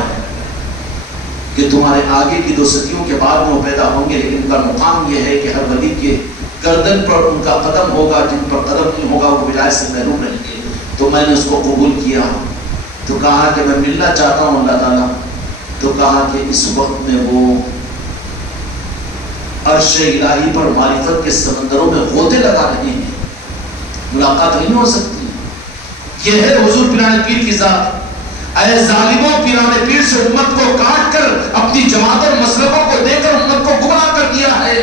کہ تمہارے آگے کی 2 صدیوں کے بعد میں وہ پیدا ہوں گے، لیکن ان کا مقام یہ ہے کہ ہر ولی کے گردن پر ان کا قدم ہوگا، جن پر قدم نہیں ہوگا وہ ولایت سے محروم رہیں گے. تو میں نے اس کو قبول کیا. تو کہا کہ میں ملنا چاہتا ہوں اللہ تعالیٰ. تو کہا کہ اس وقت میں وہ عرش الہی پر معرفت کے سمندروں میں غوطے لگا رہے ہیں، ملاقات نہیں ہو سکتی. یہ ہے حضور پیرانے پیر کی ذات. اے ظالموں، پیرانے پیر سے امت کو کاٹ کر اپنی جماعت اور مسلکوں کو دے کر امت کو گمراہ کر دیا ہے.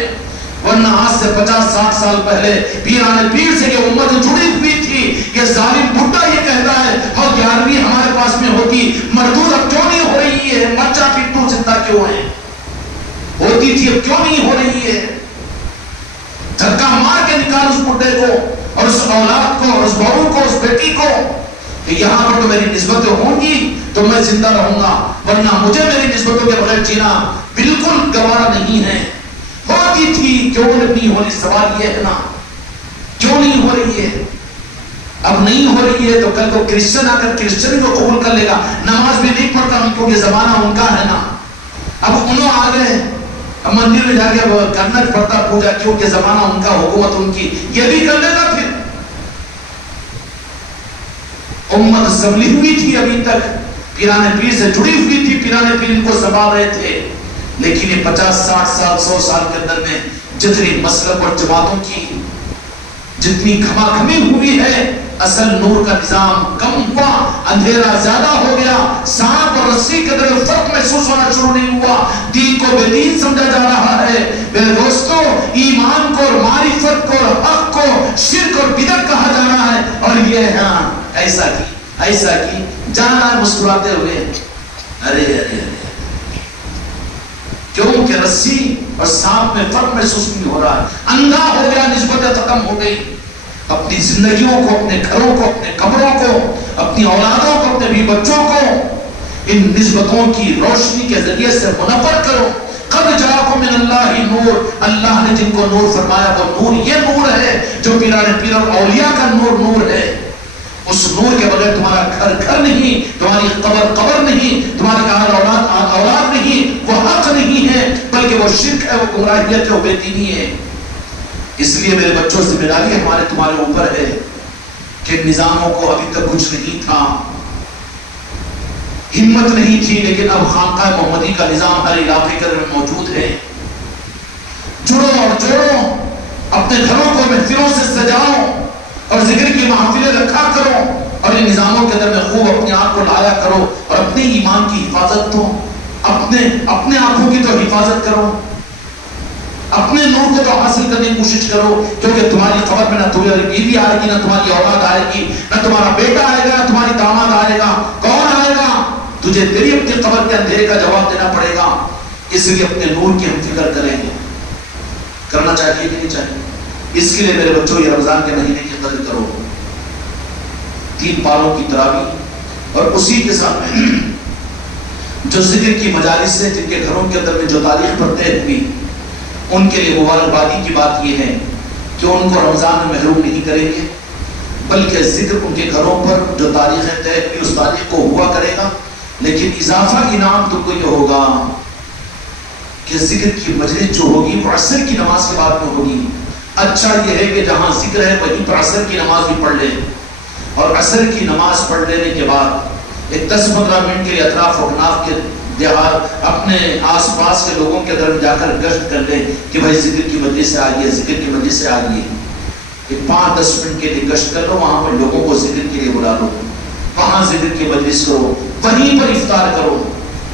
ورنہ آج سے 50-60 سال پہلے پیرانے پیر سے یہ امت جڑی ہوئی تھی. یہ ظالم بھٹا یہ کہتا ہے ہاں 11ویں ہمارے پاس میں ہوتی، مردود اب کیوں نہیں ہو رہی ہے؟ مرچا پٹو زندہ کیوں ہے؟ ہوتی تھی اب کیوں نہیں ہو رہی ہے؟ دھکا مار کے نکال اس بڈھے کو اور اس اولاد کو اور اس بہو کو، اس بیٹی کو کہ یہاں پر تو میری نسبتیں ہوں گی تو میں زندہ رہوں گا، ورنہ مجھے میری نسبتوں کے بغیر جینا بالکل گوارا نہیں ہے. ہوتی تھی کیوں نہیں ہو رہی؟ سوال یہ ہے نا، کیوں نہیں ہو رہی ہے؟ اب نہیں ہو رہی ہے تو کل کو کرسچن آ کر کرسچن کو قبول کر لے گا. نماز بھی نہیں پڑھتا ہوں کیونکہ زمانہ ان کا ہے نا. اب انہوں آ گئے اب مندر میں جا کے کرنا پڑتا پوجا کیونکہ زمانہ ان کا، حکومت ان کی، یہ بھی کر لے گا. پھر امت سنبھلی ہوئی تھی، ابھی تک پیرانے پیر سے جڑی ہوئی تھی، پیرانے پیر ان کو سنبھال رہے تھے. لیکن یہ 50-60 سال 100 سال کے اندر میں جتنی مسلک اور جماعتوں کی جتنی کھماکھمی ہوئی ہے، اصل نور کا نظام کم ہوا، اندھیرا زیادہ ہو گیا، سانپ اور رسی کے درمیان فرق محسوس ہونا شروع نہیں ہوا، دین کو بے دین سمجھا جا رہا ہے۔ میرے دوستو، ایمان کو اور معرفت کو اور حق کو شرک اور بدعت کہا جا رہا ہے، اور یہ ہاں ایسا کی جانا ہے مسکراتے ہوئے، ارے ارے ارے، کیوں کہ رسی اور سانپ میں فرق محسوس نہیں ہو رہا ہے، اندھا ہو گیا، نسبتیں ختم ہو گئی، اپنی زندگیوں کو، اپنے گھروں کو، اپنے قبروں کو، اپنی اولادوں کو، اپنے بھی بچوں کو ان نسبتوں کی روشنی کے ذریعے سے منور کرو۔ قد جاءکم من اللہ نور، اللہ نے جن کو نور فرمایا وہ نور یہ نور ہے جو پیران پیر اور اولیاء کا نور ہے۔ اس نور کے بغیر تمہارا گھر گھر نہیں، تمہاری قبر قبر نہیں، تمہاری اولاد نہیں، وہ حق نہیں ہے، بلکہ وہ شرک ہے، وہ گمراہیت ہے، وہ بے دینی ہے۔ اس لیے میرے بچوں ذمہ داری ہمارے تمہارے اوپر ہے کہ نظاموں کو ابھی تک کچھ نہیں تھا، ہمت نہیں تھی، لیکن اب خانقاہ محمدی کا نظام ہر علاقے کے اندر موجود ہے۔ جڑو اور جوڑو، اپنے گھروں کو محفلوں سے سجاؤ اور ذکر کی محفلیں رکھا کرو، اور ان نظاموں کے اندر میں خوب اپنے آپ کو لایا کرو، اور اپنے ایمان کی حفاظت تو اپنے آنکھوں کی تو حفاظت کرو، اپنے نور کو تو حاصل کرنے کی کوشش کرو، کیونکہ تمہاری خبر میں نہ تمہاری بیوی آئے گی، نہ تمہاری اولاد آئے گی، نہ تمہارا بیٹا آئے گا، نہ تمہاری داماد آئے گا، کون آئے گا؟ تجھے تیری اپنی قبر کے اندھیرے کا جواب دینا پڑے گا۔ اس لیے اپنے نور کی ہم فکر کریں گے، کرنا چاہیے کہ نہیں چاہیے؟ اس کے لیے میرے بچوں یہ رمضان کے مہینے کی قدر کرو، 3 پاروں کی تراویح، اور اسی کے ساتھ جو ذکر کی مجالس سے جن کے گھروں کے اندر میں جو تاریخ پر طے ہوئی، ان کے لیے مبارکبادی کی بات یہ ہے کہ ان کو رمضان میں محروم نہیں کریں گے، بلکہ ذکر ان کے گھروں پر جو تاریخ طے ہوئی اس تاریخ کو ہوا کرے گا، لیکن اضافہ انعام تم کو یہ ہوگا کہ ذکر کی مجلس جو ہوگی وہ عصر کی نماز کے بعد میں ہوگی۔ اچھا یہ ہے کہ جہاں ذکر ہے وہیں پر عصر کی نماز بھی پڑھ لیں، اور عصر کی نماز پڑھ لینے کے بعد ایک 10-15 منٹ کے لیے اطراف و اکناف کے دیہات اپنے آس پاس کے لوگوں کے در جا کر گشت کر لیں کہ بھائی ذکر کی مجلس سے آئیے، ذکر کی مجلس سے آئیے، ایک 5-10 منٹ کے لیے گشت کر لو، وہاں پر لوگوں کو ذکر کے لیے بلا لو، وہاں ذکر کی مجلس کرو، وہیں پر افطار کرو۔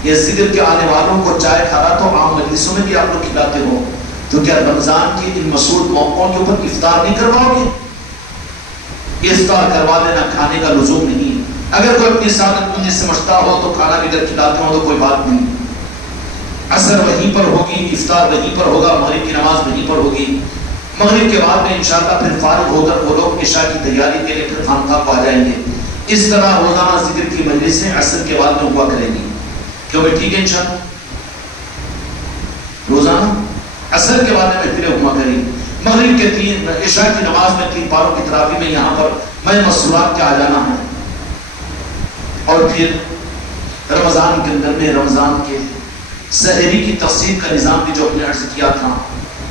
یہ ذکر کے آنے والوں کو چائے کھانا تو عام مجلسوں میں بھی آپ لوگ کھلاتے ہو، تو کیا رمضان کی ان مسعود موقعوں کے اوپر افطار نہیں کرواؤ گے؟ افطار کروا لینا، کھانے کا لزوم نہیں۔ اگر کوئی اپنی سعادت مندی سمجھتا ہو تو کھانا بھی اگر کھلاتے ہو تو کوئی بات نہیں۔ عصر وہیں پر ہوگی، افطار وہیں پر ہوگا، مغرب کی نماز وہیں پر ہوگی۔ مغرب کے بعد میں انشاءاللہ پھر فارغ ہو کر وہ لوگ عشاء کی تیاری کے لیے پھر خانقاہ کو آ جائیں گے۔ اس طرح روزانہ ذکر کی مجلسیں عصر کے بعد میں ہوا کریں گی، کیوں بھائی ٹھیک ہے انشاءاللہ؟ روزانہ عصر کے بعد میں پھر ہوا کریں گی۔ مغرب کے 3 عشاء کی نماز میں 3 پاروں کی تراویح میں یہاں پر میں مسئولات کے آ جانا ہے، اور پھر رمضان کے اندر میں رمضان کے سحری کی تقسیم کا نظام بھی جو ہم نے عرض کیا تھا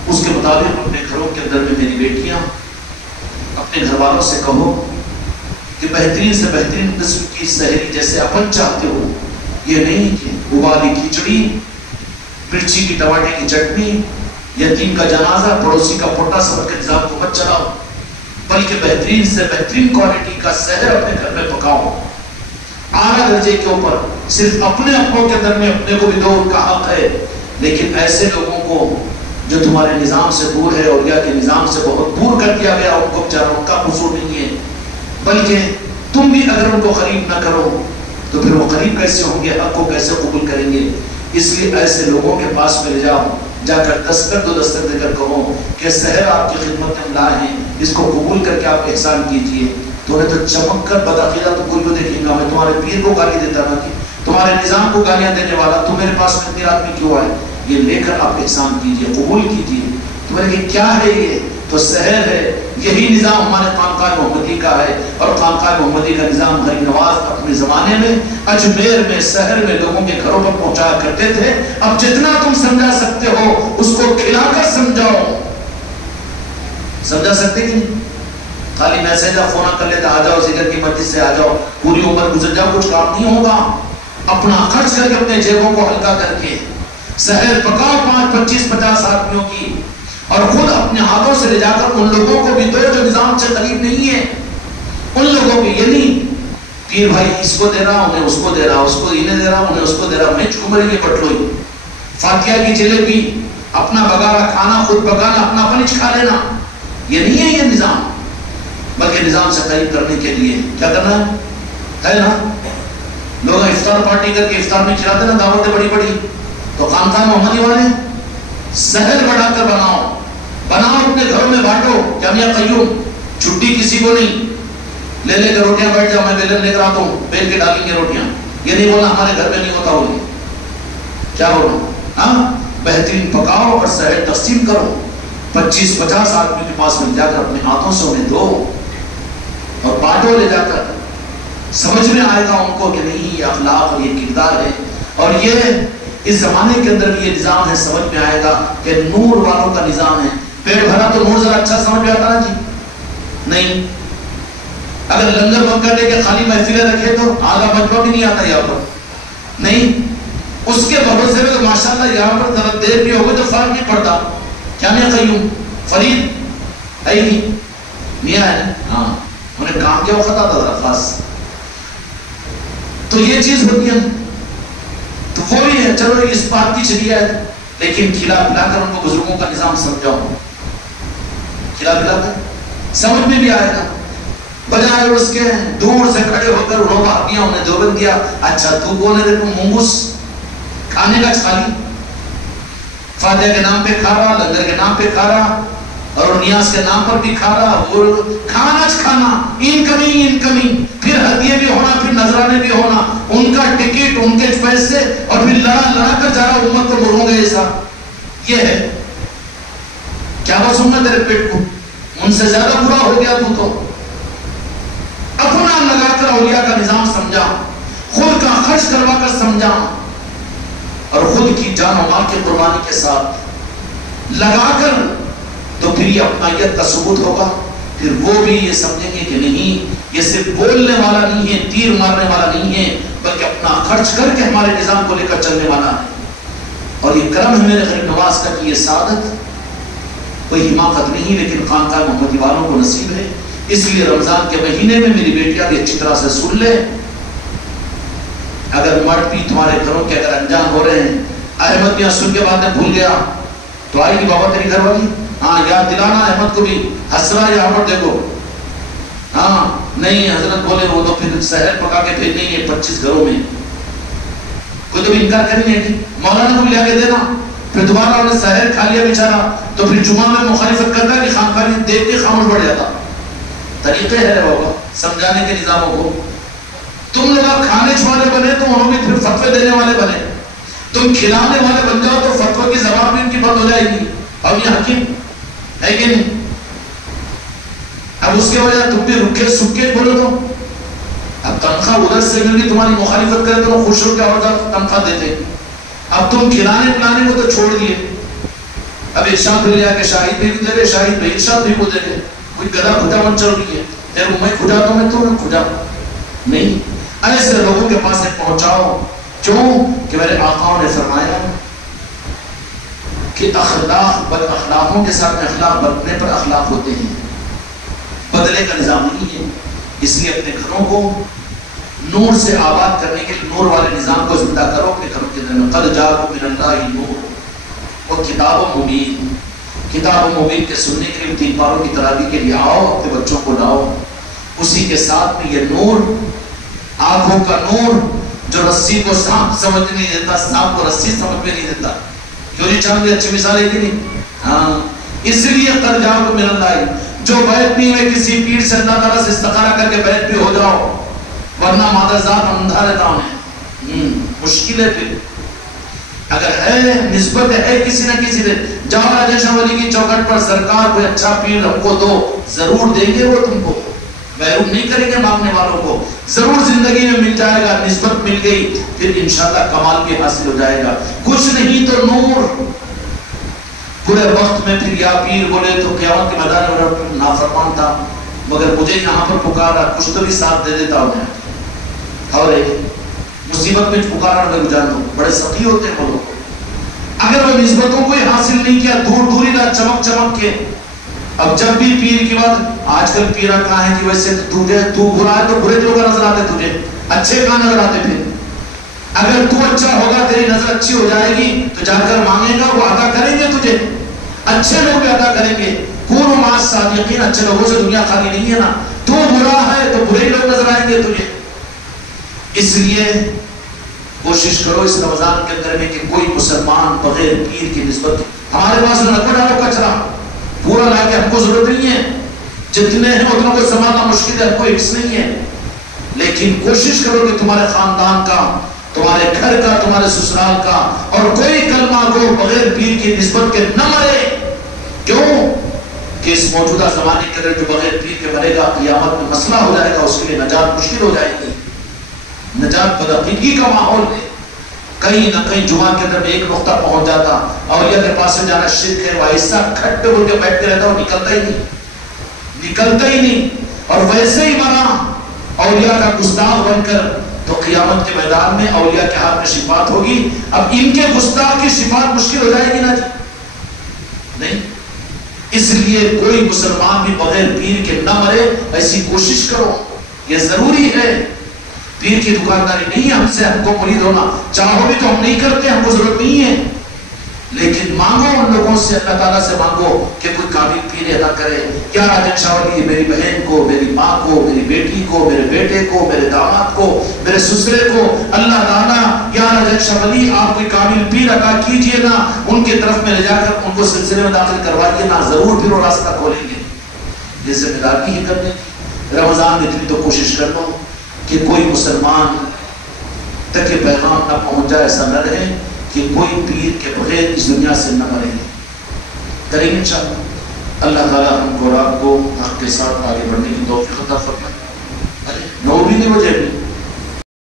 اس کے مطابق اپنے گھروں کے اندر میں میری بیٹیاں اپنے گھر والوں سے کہو کہ بہترین سے بہترین قسم کی سحری جیسے اپن چاہتے ہو، یہ نہیں کہ ابالی کھچڑی، مرچی کی ٹماٹے کی چٹنی، یتیم کا جنازہ، پڑوسی کا پھوٹا سب کے نظام کو مت چلاؤ، بلکہ بہترین سے بہترین کوالٹی کا سحر اپنے گھر میں پکاؤ، اعلیٰ درجے کے اوپر۔ صرف اپنے اپنوں کے اندر میں اپنے کو بھی دو، ان کا حق ہے، لیکن ایسے لوگوں کو جو تمہارے نظام سے دور ہے، اولیاء کے نظام سے بہت دور کر دیا گیا، ان کو بیچاروں کا قصور نہیں ہے، بلکہ تم بھی اگر ان کو قریب نہ کرو تو پھر وہ قریب کیسے ہوں گے، حق کو کیسے قبول کریں گے؟ اس لیے ایسے لوگوں کے پاس میں لے جاؤ، جا کر دستک دے کر کہو کہ سحر آپ کی خدمت میں لائے ہیں، اس کو قبول کر کے آپ احسان کیجئے۔ تو نے تو چمک کر بدعقیدہ تم کو جو دیکھیں گا، میں تمہارے پیر کو گالی دیتا نہ کہ تمہارے نظام کو گالیاں دینے والا تو میرے پاس میں اتنی رات میں کیوں آئے؟ یہ لے کر آپ احسان کیجئے، قبول کیجئے۔ تو میں نے کہا کیا ہے یہ؟ تو سحر ہے، یہی نظام ہمارے خانقاہ محمدی کا ہے، اور خانقاہ محمدی کا نظام غریب نواز اپنے زمانے میں اجمیر میں سحر میں لوگوں کے گھروں پر پہنچایا کرتے تھے۔ اب جتنا تم سمجھا سکتے ہو اس کو کھلا کر سمجھاؤ، سمجھا سکتے کہ نہیں؟ خالی میسج یا فون کر لیتے آ جاؤ ذکر کی مجلس سے آ جاؤ، پوری عمر گزر جاؤ، کچھ کام نہیں ہوگا۔ اپنا خرچ کر کے اپنے جیبوں کو ہلکا کر کے سحر پکاؤ 5، 25، 50 آدمیوں کی، اور خود اپنے ہاتھوں سے لے جا کر ان لوگوں کو بھی دو جو نظام سے قریب نہیں ہے، ان لوگوں کو یہ نہیں پیر بھائی اس کو دے رہا انہیں اس کو دے رہا، اس کو انہیں دے رہا انہیں اس کو دے رہا، میں چکمری کی پٹلوئی، فاتحہ کی جلیبی، اپنا بگارا کھانا، خود پکانا، اپنا پنچ کھا لینا، یہ نہیں ہے یہ نظام، بلکہ نظام سے قریب کرنے کے لیے کیا کرنا ہے نا؟ لوگ افطار پارٹی کر کے افطار میں کھلاتے نا دعوتیں بڑی بڑی، تو خانقاہ محمدی والے سحر بڑھا کر بناؤ اپنے گھروں میں بانٹو، کیا میاں قیوم چھٹی کسی کو نہیں، لے لے کے روٹیاں بیٹھ جاؤ، میں بیلن لے کر آتا ہوں، بیل کے ڈالیں گے روٹیاں، یہ نہیں بولنا ہمارے گھر میں نہیں ہوتا ہوگی، کیا بولنا؟ ہاں بہترین پکاؤ اور سحر تقسیم کرو، 25-50 آدمی کے پاس مل جا کر اپنے ہاتھوں سے انہیں دو اور بانٹو لے جا کر، سمجھ میں آئے گا ان کو کہ نہیں یہ اخلاق اور یہ کردار ہے، اور یہ اس زمانے کے اندر بھی یہ نظام ہے، سمجھ میں آئے گا کہ نور والوں کا نظام ہے۔ پیٹ بھرا تو نور ذرا اچھا سمجھ میں آتا نا جی؟ نہیں، اگر لنگر بنکر دے کے خالی محفلیں رکھے تو آگا مجمع بھی نہیں آتا یہاں پر، نہیں، اس کے بھروسے میں تو ماشاءاللہ یہاں پر ذرا دیر بھی ہوگی تو فرق نہیں پڑتا، کیا میں قیوم فرید ہے نہیں میاں ہے، ہاں انہیں کام کیا وقت آتا ذرا خاص، تو یہ چیز ہوتی ہے، تو وہ بھی ہے، چلو اس بات کی چلیے ہے، لیکن کھلا پلا کر ان کو بزرگوں کا نظام سمجھاؤ، کھلا پلا کر سمجھ میں بھی آئے گا، بجائے اس کے دور سے کھڑے ہو کر انہوں نے انہیں دیوبند دیا، اچھا تو کون ہے دیکھو منگوس کھانے کا چھالی، فاتحہ کے نام پہ کھا رہا، لنگر کے نام پہ کھا رہا، اور نیاز کے نام پر بھی کھا رہا، اور کھانا انکمنگ، پھر ہدیے بھی ہونا، پھر نذرانے بھی ہونا، ان کا ٹکٹ، ان کے پیسے، اور پھر لڑا کر جا رہا امت کو مروں گے ایسا، یہ ہے کیا بسوں گا تیرے پیٹ کو؟ ان سے زیادہ برا ہو گیا تو اپنا لگا کر اولیاء کا نظام سمجھا، خود کا خرچ کروا کر سمجھا، اور خود کی جان و مال کی قربانی کے ساتھ لگا کر، تو پھر یہ اپنائیت کا ثبوت ہوگا، پھر وہ بھی یہ سمجھیں گے کہ نہیں یہ صرف بولنے والا نہیں ہے، تیر مارنے والا نہیں ہے، بلکہ اپنا خرچ کر کے ہمارے نظام کو لے کر چلنے والا ہے۔ اور یہ کرم ہے میرے غریب نواز کا کہ یہ سعادت کوئی حماقت نہیں، لیکن خانقاہ محمدی والوں کو نصیب ہے، اس لیے رمضان کے مہینے میں میری بیٹیاں بھی اچھی طرح سے سن لیں، اگر مرد بھی تمہارے گھروں کے اگر انجان ہو رہے ہیں، احمد میاں سن کے باتیں بھول گیا تو آئے گی بابا تیری گھر والی، ہاں یاد دلانا احمد کو بھی، حسرہ یہاں پر دیکھو، ہاں نہیں حضرت بولے وہ تو پھر سحر پکا کے بھیج دیں گے 25 گھروں میں، کوئی تو بھی انکار کریں گے کہ مولانا کو لیا کے دینا، پھر دوبارہ انہیں سحر کھا لیا بیچارہ تو پھر جمعہ میں مخالفت کرتا کہ خانقاہ دیکھ کے خاموش بڑھ جاتا۔ طریقے ہے بابا سمجھانے کے نظاموں کو، تم لوگ کھانے چھوڑنے بنے تو انہوں بھی پھر فتوے دینے والے بنے، تم کھلانے والے بن جاؤ تو فتوے کی زبان بھی ان کی بند ہو جائے گی، اب یہ حکیم ہے کہ نہیں؟ اب اس کے وجہ تم بھی رکھے سکے بولو تو اب تنخواہ ادھر سے مل گئی، تمہاری مخالفت کرے تو خوش ہو کے اور تنخواہ دیتے، اب تم کھلانے پلانے کو تو چھوڑ دیے، اب ارشاد بھی لیا کہ شاہد بھی دے رہے، شاہد بھی ارشاد بھی کو دے رہے، کوئی گدھا کھجا من چل رہی ہے، تیرے میں کھجا تو میں تو کھجا نہیں، ایسے لوگوں کے پاس پہنچاؤ، کیوں کہ میرے آقاؤں نے فرمایا کہ اخلاق بد اخلاقوں کے ساتھ اخلاق برتنے پر اخلاق ہوتے ہیں، بدلے کا نظام نہیں ہے، اس لیے اپنے گھروں کو نور سے آباد کرنے کے لیے نور والے نظام کو زندہ کرو اپنے گھروں کے اندر۔ قد جاءکم من اللہ نور و کتاب مبین، کتاب مبین کے سننے کے لیے 3 پاروں کی تراویح کے لیے آؤ، اپنے بچوں کو لاؤ، اسی کے ساتھ میں یہ نور، آنکھوں کا نور جو رسی کو سانپ سمجھ نہیں دیتا، سانپ کو رسی سمجھ میں نہیں دیتا، کیوں نہیں چاہتے اچھی مثال ہے کہ نہیں؟ ہاں اس لیے قد جاءکم من اللہ، جو بیعت نہیں ہوئے کسی پیر سے اللہ تعالیٰ سے استخارہ کر کے بیعت بھی ہو جاؤ، ورنہ مادر ذات اندھا رہتا انہیں، مشکل ہے۔ پھر اگر ہے نسبت ہے کسی نہ کسی سے، جاؤ راجہ شاہ ولی کی چوکھٹ پر، سرکار کوئی اچھا پیر ہم کو دو، ضرور دیں گے وہ تم کو، محروم نہیں کریں گے مانگنے والوں کو، ضرور زندگی میں مل جائے گا، نسبت مل گئی پھر انشاءاللہ کمال بھی حاصل ہو جائے گا، کچھ نہیں تو نور۔ پورے وقت میں پھر یا پیر بولے تو قیامت کے میدان میں نافرمان تھا، مگر مجھے یہاں پر پکارا، کچھ تو بھی ساتھ دے دیتا انہیں، اور ایک مصیبت میں پکارا، میں جان دو، بڑے سخی ہوتے ہیں وہ لوگ، اگر وہ نسبتوں کو ہی حاصل نہیں کیا، دور دور ہی رہا چمک چمک کے، اب جب بھی پیر کی بات، آج کل پیرا کہاں ہے کہ ویسے تو برا ہے تو برے لوگ نظر آتے تجھے، اچھے کہاں نظر آتے پھر؟ اگر تو اچھا ہوگا، تیری نظر اچھی ہو جائے گی تو جا کر مانگے گا، وہ عطا کریں گے تجھے، اچھے لوگ بھی عطا کریں گے۔ کونوا مع الصادقین، اچھے لوگوں سے دنیا خالی نہیں ہے نا، تو برا ہے تو برے لوگ نظر آئیں گے تجھے۔ اس لیے کوشش کرو اس رمضان کے اندر میں کہ کوئی مسلمان بغیر پیر کی نسبت، ہمارے پاس نہ کو ڈالو کچرا پورا لا کے، ہم کو ضرورت نہیں ہے، جتنے ہیں اتنا کو سنبھالنا مشکل ہے، ہم کو حفظ نہیں ہے، لیکن کوشش کرو کہ تمہارے خاندان کا، تمہارے گھر کا، تمہارے سسرال کا اور کوئی کلمہ کو بغیر پیر کی نسبت کے نہ مرے۔ کیوں کہ اس موجودہ زمانے کے اندر جو بغیر پیر کے مرے گا، قیامت میں مسئلہ ہو جائے گا، اس کے لیے نجات مشکل ہو جائے گی، نجات بدعقیدگی کا ماحول ہے۔ کہیں نہ کہیں جمعہ کے اندر میں ایک نقطہ پہنچ جاتا، اولیاء کے پاس سے جانا شرک ہے، وہ ایسا کھٹ بول کے بیٹھ کے رہتا، وہ نکلتا ہی نہیں، اور ویسے ہی مرا اولیاء کا گستاخ بن کر، تو قیامت کے میدان میں اولیاء کے ہاتھ میں شفاعت ہوگی۔ اب ان کے گستاخ کی شفاعت مشکل ہو جائے گی نا جی؟ نہیں، اس لیے کوئی مسلمان بھی بغیر پیر کے نہ مرے، ایسی کوشش کرو، یہ ضروری ہے۔ پیر کی دکانداری نہیں ہے ہم سے، ہم کو مرید ہونا چاہو بھی تو ہم نہیں کرتے، ہم کو ضرورت نہیں ہے، لیکن مانگو ان لوگوں سے، اللہ تعالیٰ سے مانگو کہ کوئی قابل پیر ادا کرے۔ یا راجن شاہ ولی میری بہن کو، میری ماں کو، میری بیٹی کو، میرے بیٹے کو، میرے داماد کو، میرے سسرے کو، اللہ تعالیٰ یا راجن شاہ ولی آپ کوئی قابل پیر عطا کیجئے نا، ان کی طرف میں لے جا کر ان کو سلسلے میں داخل کروائیے نا، ضرور پھر وہ راستہ کھولیں گے۔ یہ ذمہ داری ہی کرنے کی۔ رمضان میں اتنی تو کوشش کر لو کہ کوئی مسلمان تک یہ پیغام نہ پہنچ جائے، ایسا نہ رہے کہ کوئی پیر کے بغیر اس دنیا سے نہ مرے۔ کریں گے انشاءاللہ۔ اللہ تعالیٰ ہم کو اور آپ کو حق کے ساتھ آگے بڑھنے کی توفیق عطا فرمائے۔ 9 بھی نہیں بجے